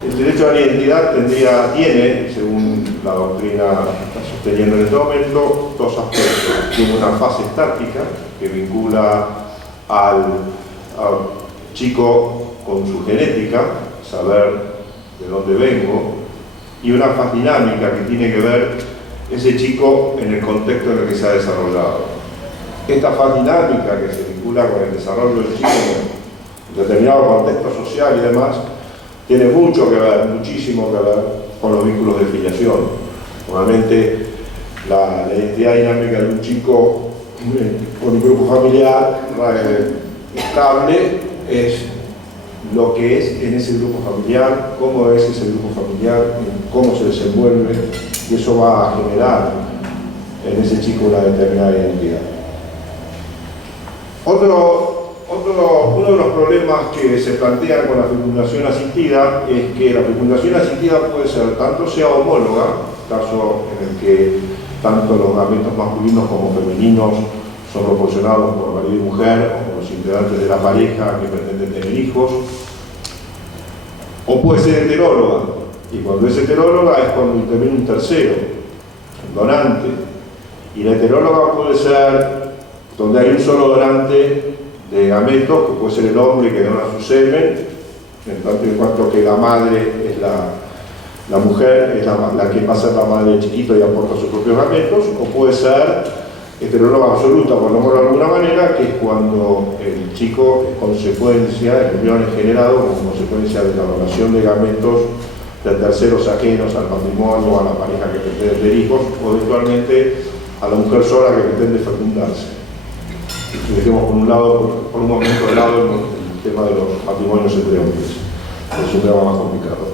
el derecho a la identidad tiene, según la doctrina que está sosteniendo en este momento, dos aspectos. Tiene una fase estática que vincula al chico con su genética, saber de dónde vengo, y una fase dinámica que tiene que ver ese chico en el contexto en el que se ha desarrollado. Esta fase dinámica que se vincula con el desarrollo del chico en determinado contexto social y demás, tiene mucho que ver, muchísimo que ver con los vínculos de filiación. Normalmente la identidad dinámica de un chico con un grupo familiar estable es lo que es en ese grupo familiar, cómo es ese grupo familiar, cómo se desenvuelve, y eso va a generar en ese chico una determinada identidad. Uno de los problemas que se plantean con la fecundación asistida es que la fecundación asistida puede ser, tanto sea homóloga, caso en el que tanto los gametos masculinos como femeninos son proporcionados por marido y mujer o por los integrantes de la pareja que pretenden tener hijos, o puede ser heteróloga, y cuando es heteróloga es cuando interviene un tercero, un donante, y la heteróloga puede ser donde hay un solo donante de gametos, que puede ser el hombre que dona su semen, en tanto y cuanto que la madre es la mujer, es la que va a ser la madre del chiquito y aporta sus propios gametos, o puede ser heteróloga absoluta, por nombrarlo de alguna manera, que es cuando el chico es consecuencia, el embrión es generado como consecuencia de la donación de gametos de terceros ajenos al matrimonio, a la pareja que pretende tener hijos, o eventualmente a la mujer sola que pretende fecundarse. Dejemos por un lado, por un momento de lado, el tema de los matrimonios entre hombres. Es un tema más complicado.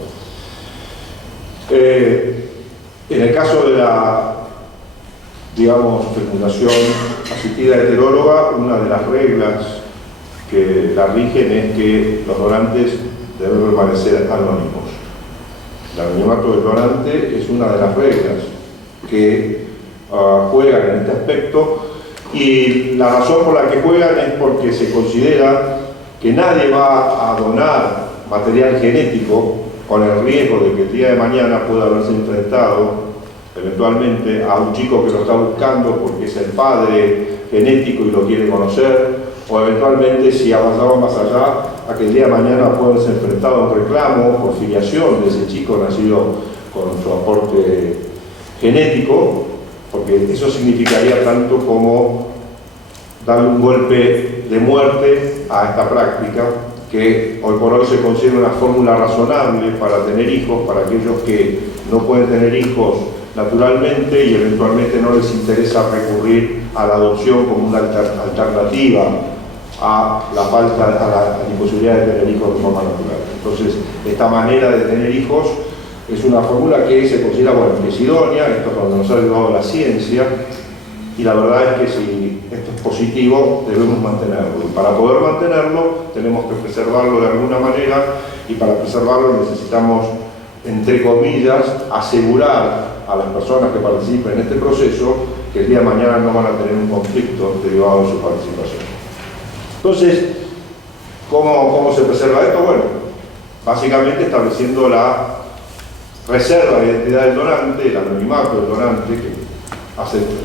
En el caso de la, digamos, fecundación asistida heteróloga, una de las reglas que la rigen es que los donantes deben permanecer anónimos. El anonimato del donante es una de las reglas que juegan en este aspecto, Y la razón por la que juegan es porque se considera que nadie va a donar material genético con el riesgo de que el día de mañana pueda haberse enfrentado eventualmente a un chico que lo está buscando porque es el padre genético y lo quiere conocer, o eventualmente, si avanzamos más allá, a que el día de mañana pueda ser enfrentado a un reclamo por filiación de ese chico nacido con su aporte genético, porque eso significaría tanto como darle un golpe de muerte a esta práctica, que hoy por hoy se considera una fórmula razonable para tener hijos, para aquellos que no pueden tener hijos naturalmente y eventualmente no les interesa recurrir a la adopción como una alternativa a la falta, a la imposibilidad de tener hijos de forma natural. Entonces, esta manera de tener hijos es una fórmula que se considera, bueno, que es idónea, esto es cuando nos ha llevado la ciencia, y la verdad es que si esto es positivo, debemos mantenerlo. Y para poder mantenerlo, tenemos que preservarlo de alguna manera, y para preservarlo necesitamos, entre comillas, asegurar a las personas que participen en este proceso que el día de mañana no van a tener un conflicto derivado de su participación. Entonces, ¿cómo se preserva esto? Bueno, básicamente estableciendo la reserva de identidad del donante, el anonimato del donante, que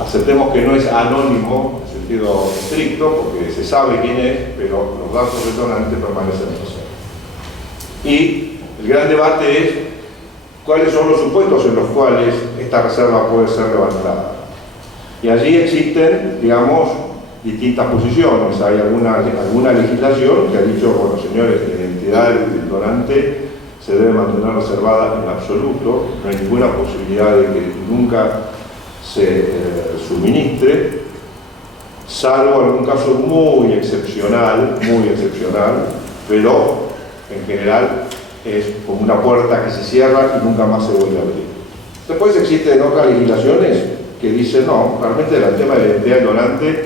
aceptemos que no es anónimo en sentido estricto, porque se sabe quién es, pero los datos del donante permanecen en reserva. Y el gran debate es cuáles son los supuestos en los cuales esta reserva puede ser levantada. Y allí existen, digamos, distintas posiciones. Hay alguna legislación que ha dicho, bueno, señores, la identidad del donante se debe mantener reservada en absoluto, no hay ninguna posibilidad de que nunca se suministre, salvo algún caso muy excepcional, pero en general es como una puerta que se cierra y nunca más se vuelve a abrir. Después existen otras legislaciones que dicen, no, realmente el tema de la identidad del donante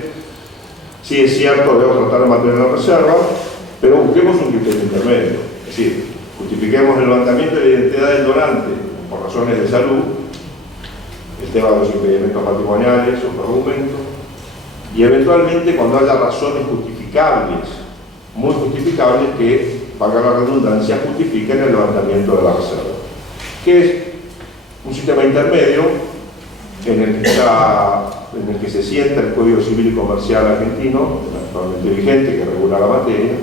sí es cierto, debemos tratar de mantener la reserva, pero busquemos un criterio intermedio. Es decir, justifiquemos el levantamiento de la identidad del donante por razones de salud, el tema de los impedimentos patrimoniales, otro argumento, y eventualmente cuando haya razones justificables, muy justificables, que, valga la redundancia, justifiquen el levantamiento de la reserva, que es un sistema intermedio en el que se sienta el Código Civil y Comercial argentino, actualmente vigente, que regula la materia.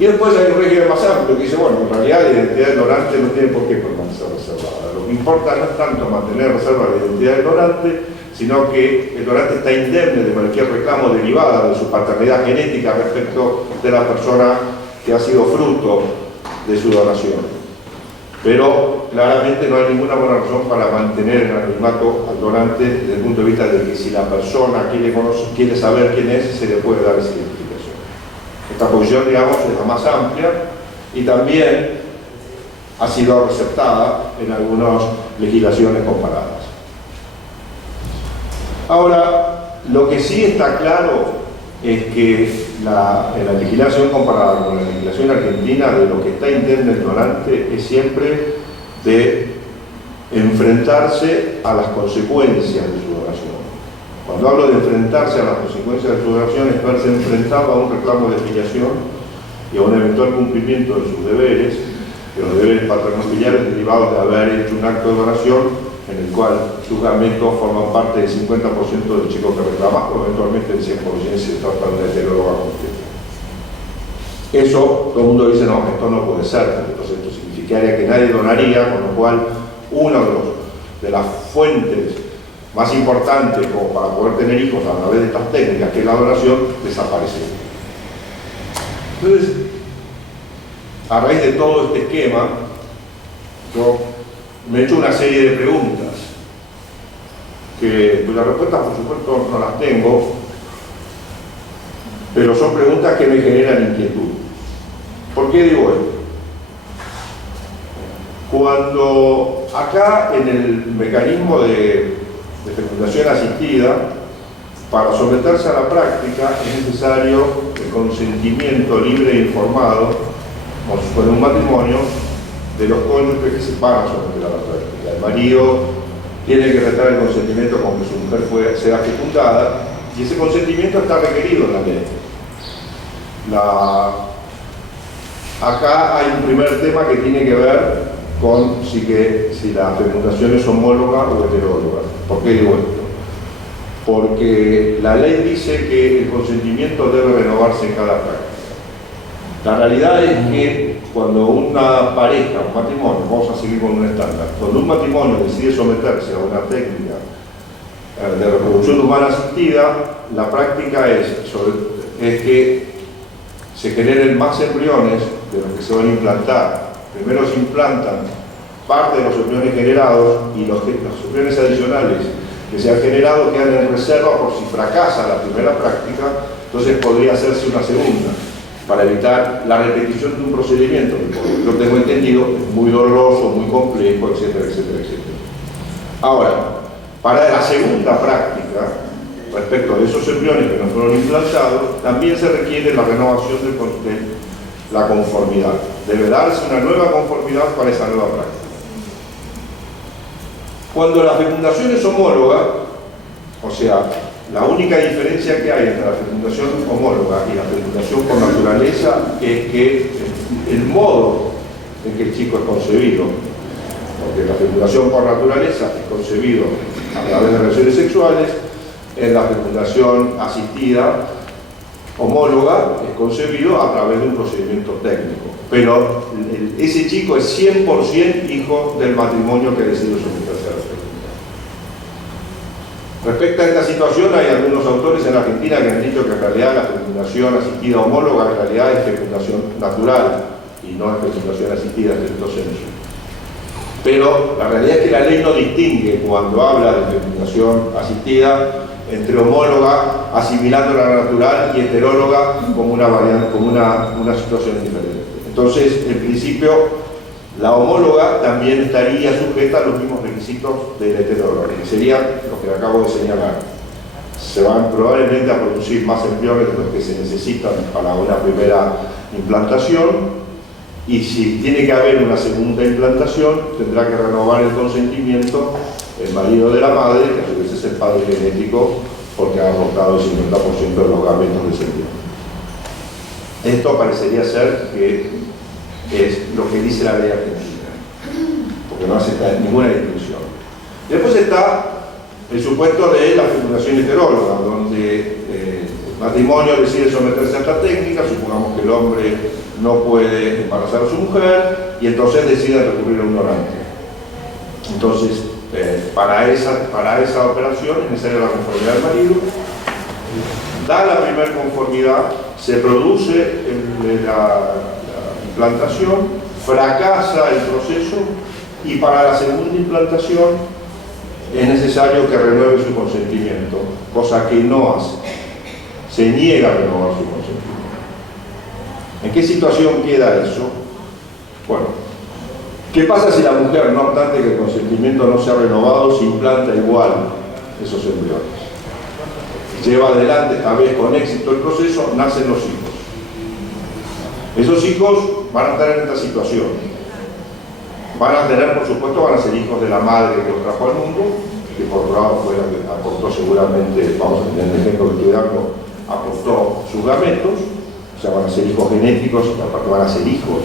Y después hay un régimen más amplio que dice, bueno, en realidad la identidad del donante no tiene por qué permanecer reservada. Lo que importa no es tanto mantener reserva la identidad del donante, sino que el donante está indemne de cualquier reclamo derivada de su paternidad genética respecto de la persona que ha sido fruto de su donación. Pero claramente no hay ninguna buena razón para mantener el anonimato al donante desde el punto de vista de que si la persona quiere saber quién es, se le puede dar esa identificación. Esta posición, digamos, es la más amplia y también ha sido receptada en algunas legislaciones comparadas. Ahora, lo que sí está claro es que en la legislación comparada con la legislación argentina, de lo que está indemne el donante es siempre de enfrentarse a las consecuencias de su donación. Cuando hablo de enfrentarse a las consecuencias de su donación, es verse enfrentado a un reclamo de filiación y a un eventual cumplimiento de sus deberes, de los deberes paterno-filiales derivados de haber hecho un acto de donación en el cual sus gametos forman parte del 50% del chico que reclama, o eventualmente el 100% si se trata de una heteróloga completa. Eso, todo el mundo dice, no, esto no puede ser, entonces esto significaría que nadie donaría, con lo cual una de las fuentes más importantes como para poder tener hijos a través de estas técnicas, que es la donación, desaparecería. Entonces, a raíz de todo este esquema, yo me he hecho una serie de preguntas, cuyas respuestas por supuesto no las tengo, pero son preguntas que me generan inquietud. ¿Por qué digo esto? Cuando acá en el mecanismo de fecundación asistida, para someterse a la práctica es necesario el consentimiento libre e informado, como si fuera un matrimonio, de los cónyuges que se van a someter a la práctica. El marido tiene que restar el consentimiento con que su mujer sea fecundada Y ese consentimiento está requerido en la ley. Acá hay un primer tema que tiene que ver con si la fecundación es homóloga o heteróloga. ¿Por qué digo esto? Porque la ley dice que el consentimiento debe renovarse en cada práctica. La realidad es que cuando una pareja, un matrimonio, vamos a seguir con un estándar, cuando un matrimonio decide someterse a una técnica de reproducción humana asistida, la práctica es que se generen más embriones de los que se van a implantar. Primero se implantan parte de los embriones generados y los embriones adicionales que se han generado quedan en reserva por si fracasa la primera práctica, entonces podría hacerse una segunda, para evitar la repetición de un procedimiento que, por lo que tengo entendido, es muy doloroso, muy complejo, etcétera, etcétera, etcétera. Ahora, para la segunda práctica, respecto de esos embriones que no fueron implantados, también se requiere la renovación de la conformidad. Debe darse una nueva conformidad para esa nueva práctica. Cuando la fecundación es homóloga, o sea, la única diferencia que hay entre la fecundación homóloga y la fecundación por naturaleza es que el modo en que el chico es concebido, porque la fecundación por naturaleza es concebido a través de relaciones sexuales, en la fecundación asistida homóloga es concebido a través de un procedimiento técnico. Pero ese chico es 100% hijo del matrimonio que decidió someterse a la fecundación. Respecto a esta situación, hay algunos autores en Argentina que han dicho que en realidad la fecundación asistida homóloga en realidad es fecundación natural y no es fecundación asistida en cierto senso. Pero la realidad es que la ley no distingue cuando habla de fecundación asistida entre homóloga, asimilando la natural, y heteróloga como una variante, como una situación diferente. Entonces, en principio, la homóloga también estaría sujeta a los mismos requisitos de la heteróloga, que serían los que acabo de señalar. Se van probablemente a producir más embriones de los que se necesitan para una primera implantación, y si tiene que haber una segunda implantación, tendrá que renovar el consentimiento el marido de la madre, que a su vez es el padre genético, porque ha aportado el 50% de los gametos de ese embrión. Esto parecería ser que es lo que dice la ley argentina, porque no hace ninguna distinción. Después está el supuesto de la fecundación heteróloga, donde el matrimonio decide someterse a esta técnica, supongamos que el hombre no puede embarazar a su mujer, y entonces decide recurrir a un donante. Entonces, para esa operación es necesaria la conformidad del marido. Da la primera conformidad, se produce la implantación, fracasa el proceso, y para la segunda implantación es necesario que renueve su consentimiento, cosa que no hace. Se niega a renovar su consentimiento. ¿En qué situación queda eso? Bueno, ¿qué pasa si la mujer, no obstante que el consentimiento no se ha renovado, se implanta igual esos embriones? Lleva adelante, esta vez con éxito el proceso, nacen los hijos. Esos hijos van a estar en esta situación. Van a tener, por supuesto, van a ser hijos de la madre que los trajo al mundo, que por otro lado fue la que aportó seguramente, vamos a tener el ejemplo que estoy dando, aportó sus gametos, o sea, van a ser hijos genéticos, y aparte van a ser hijos,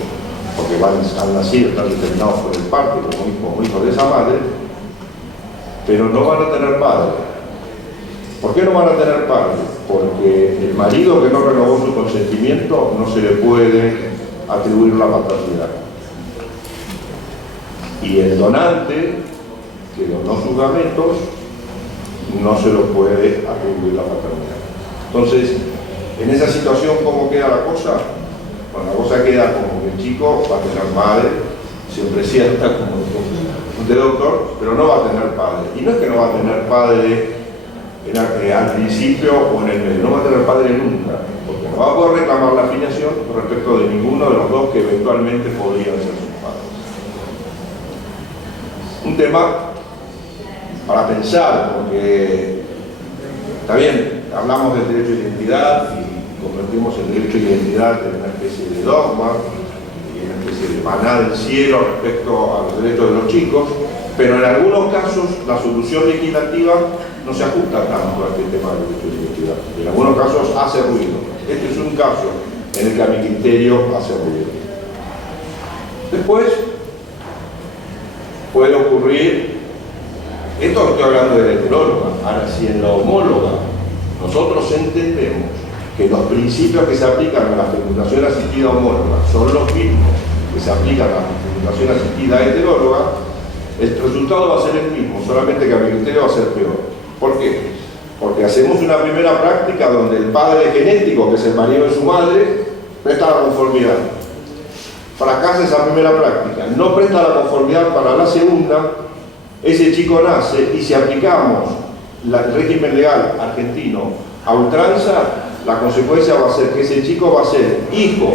porque han nacido, están determinados por el parto como hijos de esa madre, pero no van a tener padre. ¿Por qué no van a tener padre? Porque el marido que no renovó su consentimiento no se le puede atribuir la paternidad. Y el donante, que donó sus gametos, no se lo puede atribuir la paternidad. Entonces, en esa situación, ¿cómo queda la cosa? Bueno, la cosa queda como que el chico va a tener madre, siempre cierta, como de doctor, pero no va a tener padre. Y no es que no va a tener padre al principio o en el medio, no va a tener padre nunca, porque no va a poder reclamar la filiación respecto de ninguno de los dos que eventualmente podrían ser sus padres. Un tema para pensar, porque está bien, hablamos del derecho de identidad y convertimos el derecho de identidad en una especie de dogma y en una especie de maná del cielo respecto a los derechos de los chicos, Pero en algunos casos la solución legislativa no se ajusta tanto a este tema del derecho de identidad. En algunos casos hace ruido. Este es un caso en el que a mi criterio hace ruido. Después puede ocurrir, esto estoy hablando de la heteróloga. Ahora, si en la homóloga nosotros entendemos que los principios que se aplican a la fecundación asistida homóloga son los mismos que se aplican a la fecundación asistida heteróloga, el resultado va a ser el mismo, solamente que a mi criterio va a ser peor. ¿Por qué? Porque hacemos una primera práctica donde el padre genético, que es el marido de su madre, presta la conformidad. Fracasa esa primera práctica, no presta la conformidad para la segunda, ese chico nace y si aplicamos el régimen legal argentino a ultranza, la consecuencia va a ser que ese chico va a ser hijo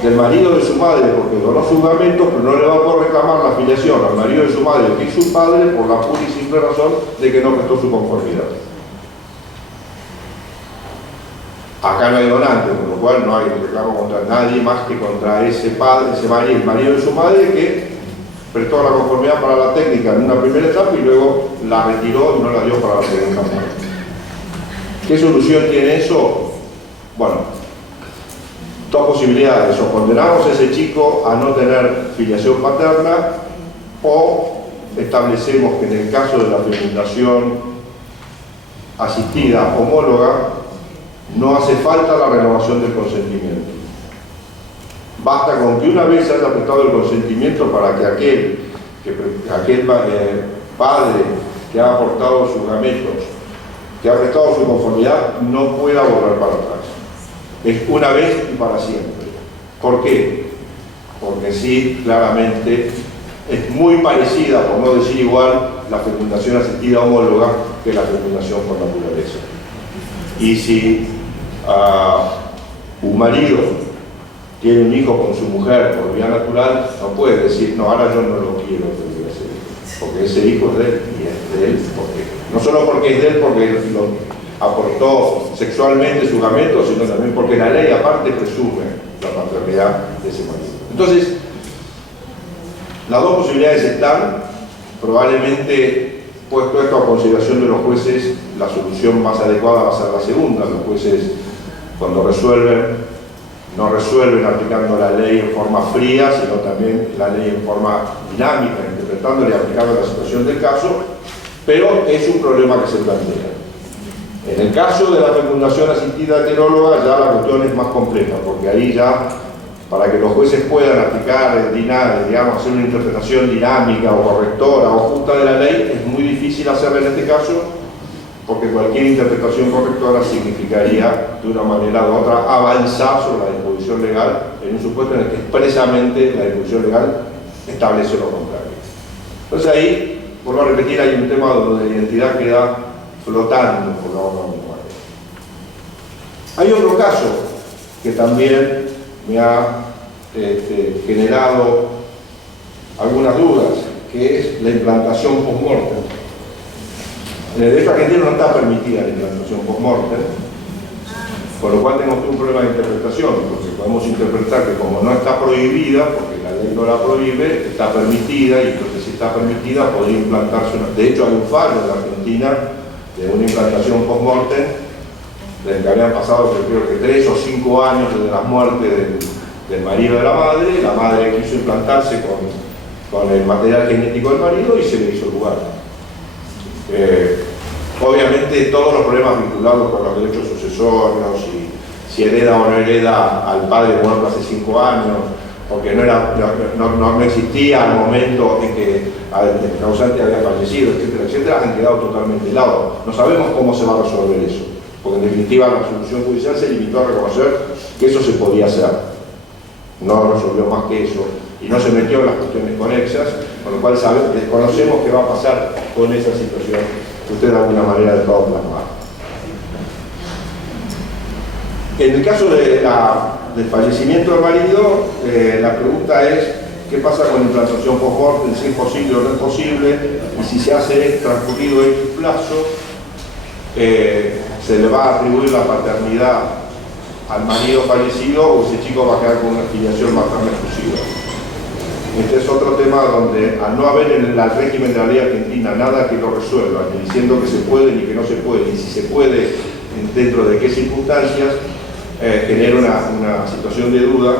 del marido de su madre porque donó sus gametos, pero no le va a poder reclamar la filiación al marido de su madre que es su padre por la pura y simple razón de que no prestó su conformidad. Acá no hay donante, con lo cual no hay reclamo contra nadie más que contra ese padre, ese marido, el marido de su madre que prestó la conformidad para la técnica en una primera etapa y luego la retiró y no la dio para la segunda etapa. ¿Qué solución tiene eso? Bueno, dos posibilidades: o condenamos a ese chico a no tener filiación paterna, o establecemos que en el caso de la fecundación asistida homóloga no hace falta la renovación del consentimiento. Basta con que una vez se haya prestado el consentimiento para que aquel padre que ha aportado sus gametos, que ha prestado su conformidad, no pueda volver para atrás. Es una vez y para siempre. ¿Por qué? Porque sí, claramente, es muy parecida, por no decir igual, la fecundación asistida homóloga que la fecundación por naturaleza. Y si un marido tiene un hijo con su mujer por vía natural, no puede decir, no, ahora yo no lo quiero tener ese hijo, porque ese hijo es de él y es de él, no solo porque es de él, porque lo aportó sexualmente sus gametos, sino también porque la ley aparte presume la paternidad de ese marido. Entonces, las dos posibilidades están. Probablemente, puesto esto a consideración de los jueces, la solución más adecuada va a ser la segunda. Los jueces, cuando resuelven, no resuelven aplicando la ley en forma fría, sino también la ley en forma dinámica, interpretándola y aplicando la situación del caso, pero es un problema que se plantea. En el caso de la fecundación asistida heteróloga ya la cuestión es más compleja, porque ahí ya, para que los jueces puedan aplicar, digamos, hacer una interpretación dinámica o correctora o justa de la ley, es muy difícil hacerla en este caso, porque cualquier interpretación correctora significaría, de una manera u otra, avanzar sobre la disposición legal en un supuesto en el que expresamente la disposición legal establece lo contrario. Entonces ahí, vuelvo a repetir, hay un tema donde la identidad queda flotando por la otra parte. Hay otro caso que también me ha generado algunas dudas, que es la implantación post-mortem. En el derecho argentino no está permitida la implantación post-mortem, con lo cual tenemos un problema de interpretación, porque podemos interpretar que como no está prohibida, porque la ley no la prohíbe, está permitida, y entonces si está permitida podría implantarse una. De hecho hay un fallo en la Argentina de una implantación post-mortem, del que habían pasado creo que 3 o 5 años desde la muerte del marido de la madre quiso implantarse con el material genético del marido y se le hizo lugar. Obviamente todos los problemas vinculados con los derechos sucesorios, si hereda o no hereda al padre muerto hace 5 años, porque no existía al momento en que el causante había fallecido, etcétera, etcétera, han quedado totalmente helados. No sabemos cómo se va a resolver eso, porque en definitiva la resolución judicial se limitó a reconocer que eso se podía hacer. No resolvió más que eso y no se metió en las cuestiones conexas, con lo cual desconocemos qué va a pasar con esa situación que usted de alguna manera ha dejado plasmada. En el caso del fallecimiento del marido, la pregunta es qué pasa con la implantación post-mortem, si es posible o no es posible, y si se hace transcurrido X plazo, se le va a atribuir la paternidad al marido fallecido o ese chico va a quedar con una filiación materna exclusiva. Este es otro tema donde, al no haber en el régimen de la ley argentina nada que lo resuelva, ni diciendo que se puede ni que no se puede, y si se puede, dentro de qué circunstancias, genera una situación de duda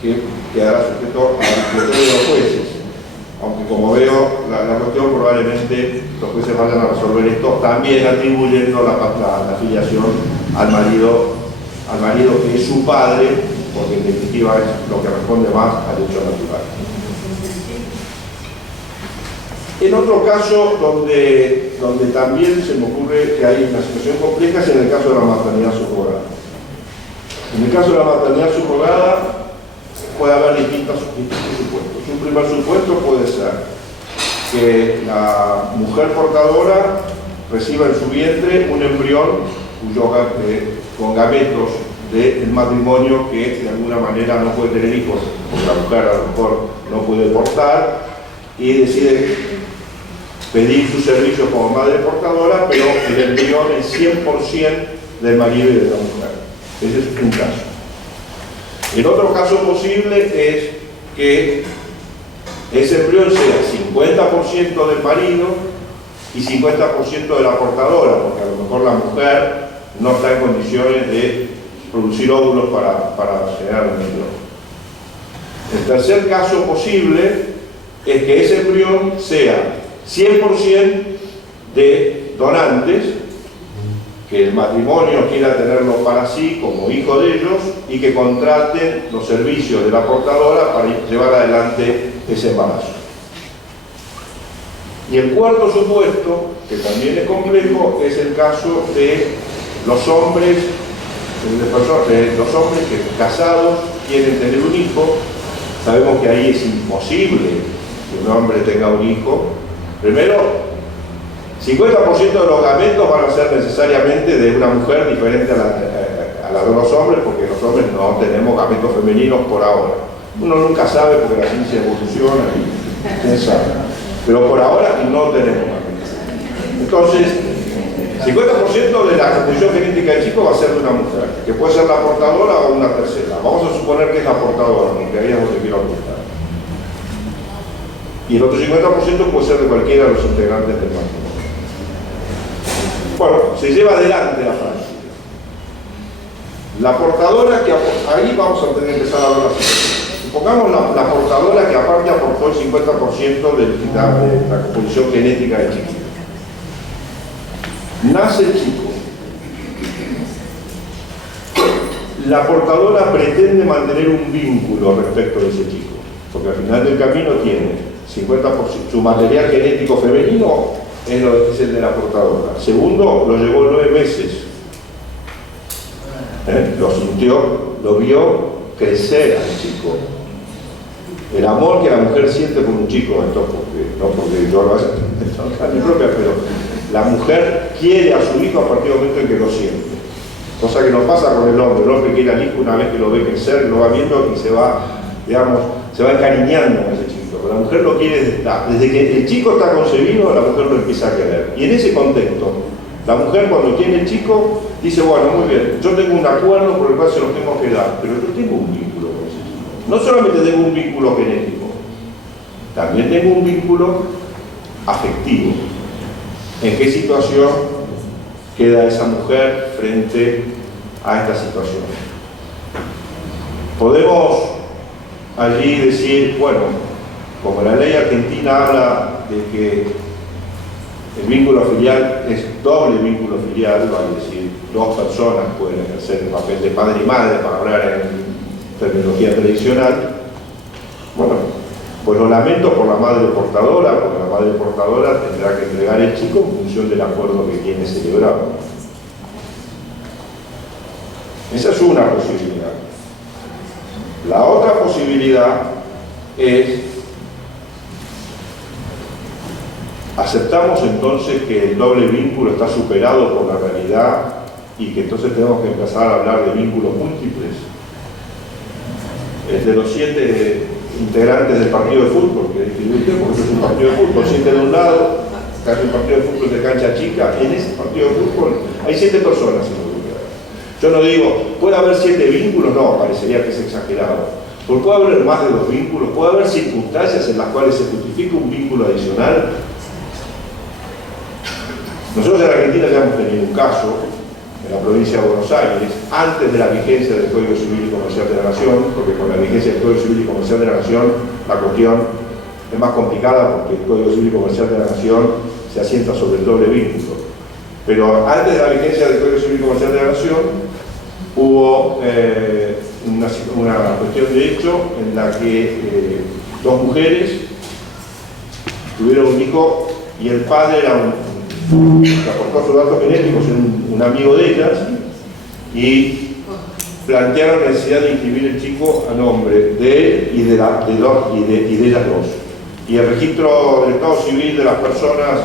que quedará sujeto al criterio de los jueces. Aunque, como veo, la cuestión probablemente los jueces vayan a resolver esto, también atribuyendo la filiación al marido que es su padre, porque en definitiva es lo que responde más al hecho natural. En otro caso, donde también se me ocurre que hay una situación compleja, es en el caso de la maternidad subrogada. En el caso de la maternidad subrogada puede haber distintos supuestos. Un primer supuesto puede ser que la mujer portadora reciba en su vientre un embrión con gametos del matrimonio que de alguna manera no puede tener hijos, porque la mujer a lo mejor no puede portar, y decide pedir su servicio como madre portadora, pero el embrión es 100% del marido y de la mujer. Ese es un caso. El otro caso posible es que ese embrión sea 50% del marido y 50% de la portadora, porque a lo mejor la mujer no está en condiciones de producir óvulos para generar un embrión. El tercer caso posible es que ese embrión sea 100% de donantes, que el matrimonio quiera tenerlo para sí como hijo de ellos y que contraten los servicios de la portadora para llevar adelante ese embarazo. Y el cuarto supuesto, que también es complejo, es el caso de los hombres que casados quieren tener un hijo. Sabemos que ahí es imposible que un hombre tenga un hijo. Primero, 50% de los gametos van a ser necesariamente de una mujer diferente a la de los hombres, porque los hombres no tenemos gametos femeninos por ahora. Uno nunca sabe porque la ciencia evoluciona y quién sabe. Pero por ahora no tenemos gametos. Entonces, 50% de la composición genética del chico va a ser de una mujer, que puede ser la portadora o una tercera. Vamos a suponer que es la portadora, porque ahí es donde quiero apuntar. Y el otro 50% puede ser de cualquiera de los integrantes del matrimonio. Bueno, se lleva adelante la práctica. La portadora que ahí vamos a tener que empezar a ver la situación. Supongamos la portadora que aparte aportó el 50% de la composición genética del chico. Nace el chico. La portadora pretende mantener un vínculo respecto de ese chico, porque al final del camino tiene 50%, su material genético femenino es el de la portadora. Segundo, lo llevó 9 meses. Lo sintió, lo vio crecer al chico. El amor que la mujer siente por un chico, esto no porque yo lo haya a mi propia, pero la mujer quiere a su hijo a partir del momento en que lo siente. Cosa que no pasa con el hombre. El hombre quiere al hijo una vez que lo ve crecer, lo va viendo y se va encariñando con ese chico. Pero la mujer lo quiere desde que el chico está concebido, la mujer lo empieza a querer. Y en ese contexto, la mujer cuando tiene el chico dice, bueno, muy bien, yo tengo un acuerdo por el cual se los tengo que dar, pero yo tengo un vínculo con ese chico. No solamente tengo un vínculo genético, también tengo un vínculo afectivo. ¿En qué situación queda esa mujer frente a esta situación? Podemos allí decir, bueno, como la ley argentina habla de que el vínculo filial es doble vínculo filial, vale decir, dos personas pueden ejercer el papel de padre y madre, para hablar en terminología tradicional, bueno, pues lo lamento por la madre portadora, porque la madre portadora tendrá que entregar el chico en función del acuerdo que tiene celebrado. Esa es una posibilidad. La otra posibilidad es, aceptamos entonces que el doble vínculo está superado por la realidad y que entonces tenemos que empezar a hablar de vínculos múltiples. El de los 7 integrantes del partido de fútbol que describió usted, porque es un partido de fútbol, 7 de un lado, casi un partido de fútbol de cancha chica, en ese partido de fútbol hay 7 personas involucradas. Yo no digo, ¿puede haber 7 vínculos? No, parecería que es exagerado. Porque puede haber más de 2 vínculos, puede haber circunstancias en las cuales se justifica un vínculo adicional. Nosotros en Argentina ya hemos tenido un caso en la provincia de Buenos Aires, antes de la vigencia del Código Civil y Comercial de la Nación, porque con la vigencia del Código Civil y Comercial de la Nación la cuestión es más complicada porque el Código Civil y Comercial de la Nación se asienta sobre el doble vínculo. Pero antes de la vigencia del Código Civil y Comercial de la Nación hubo una cuestión de hecho en la que 2 mujeres tuvieron un hijo y el padre era que aportó sus datos genéticos, un amigo de ellas, y plantearon la necesidad de inscribir el chico a nombre de él y de ellas dos. Y el registro del Estado Civil de las personas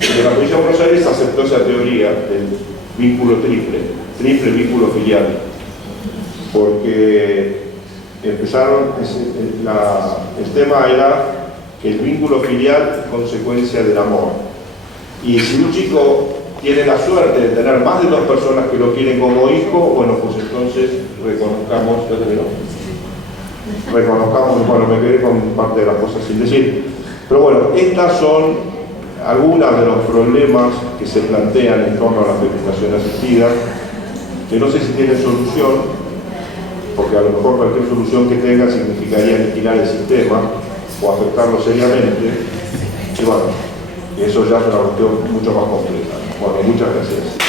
de la provincia de Buenos Aires aceptó esa teoría del vínculo triple vínculo filial, porque empezaron, el tema era que el vínculo filial es consecuencia del amor. Y si un chico tiene la suerte de tener más de 2 personas que lo quieren como hijo, bueno, pues entonces reconozcamos, bueno, me quedé con parte de las cosas sin decir. Pero bueno, estas son algunas de los problemas que se plantean en torno a la fecundación asistida, que no sé si tienen solución, porque a lo mejor cualquier solución que tenga significaría aniquilar el sistema o afectarlo seriamente. Y bueno, y eso ya es una cuestión mucho más compleja. Bueno, muchas gracias.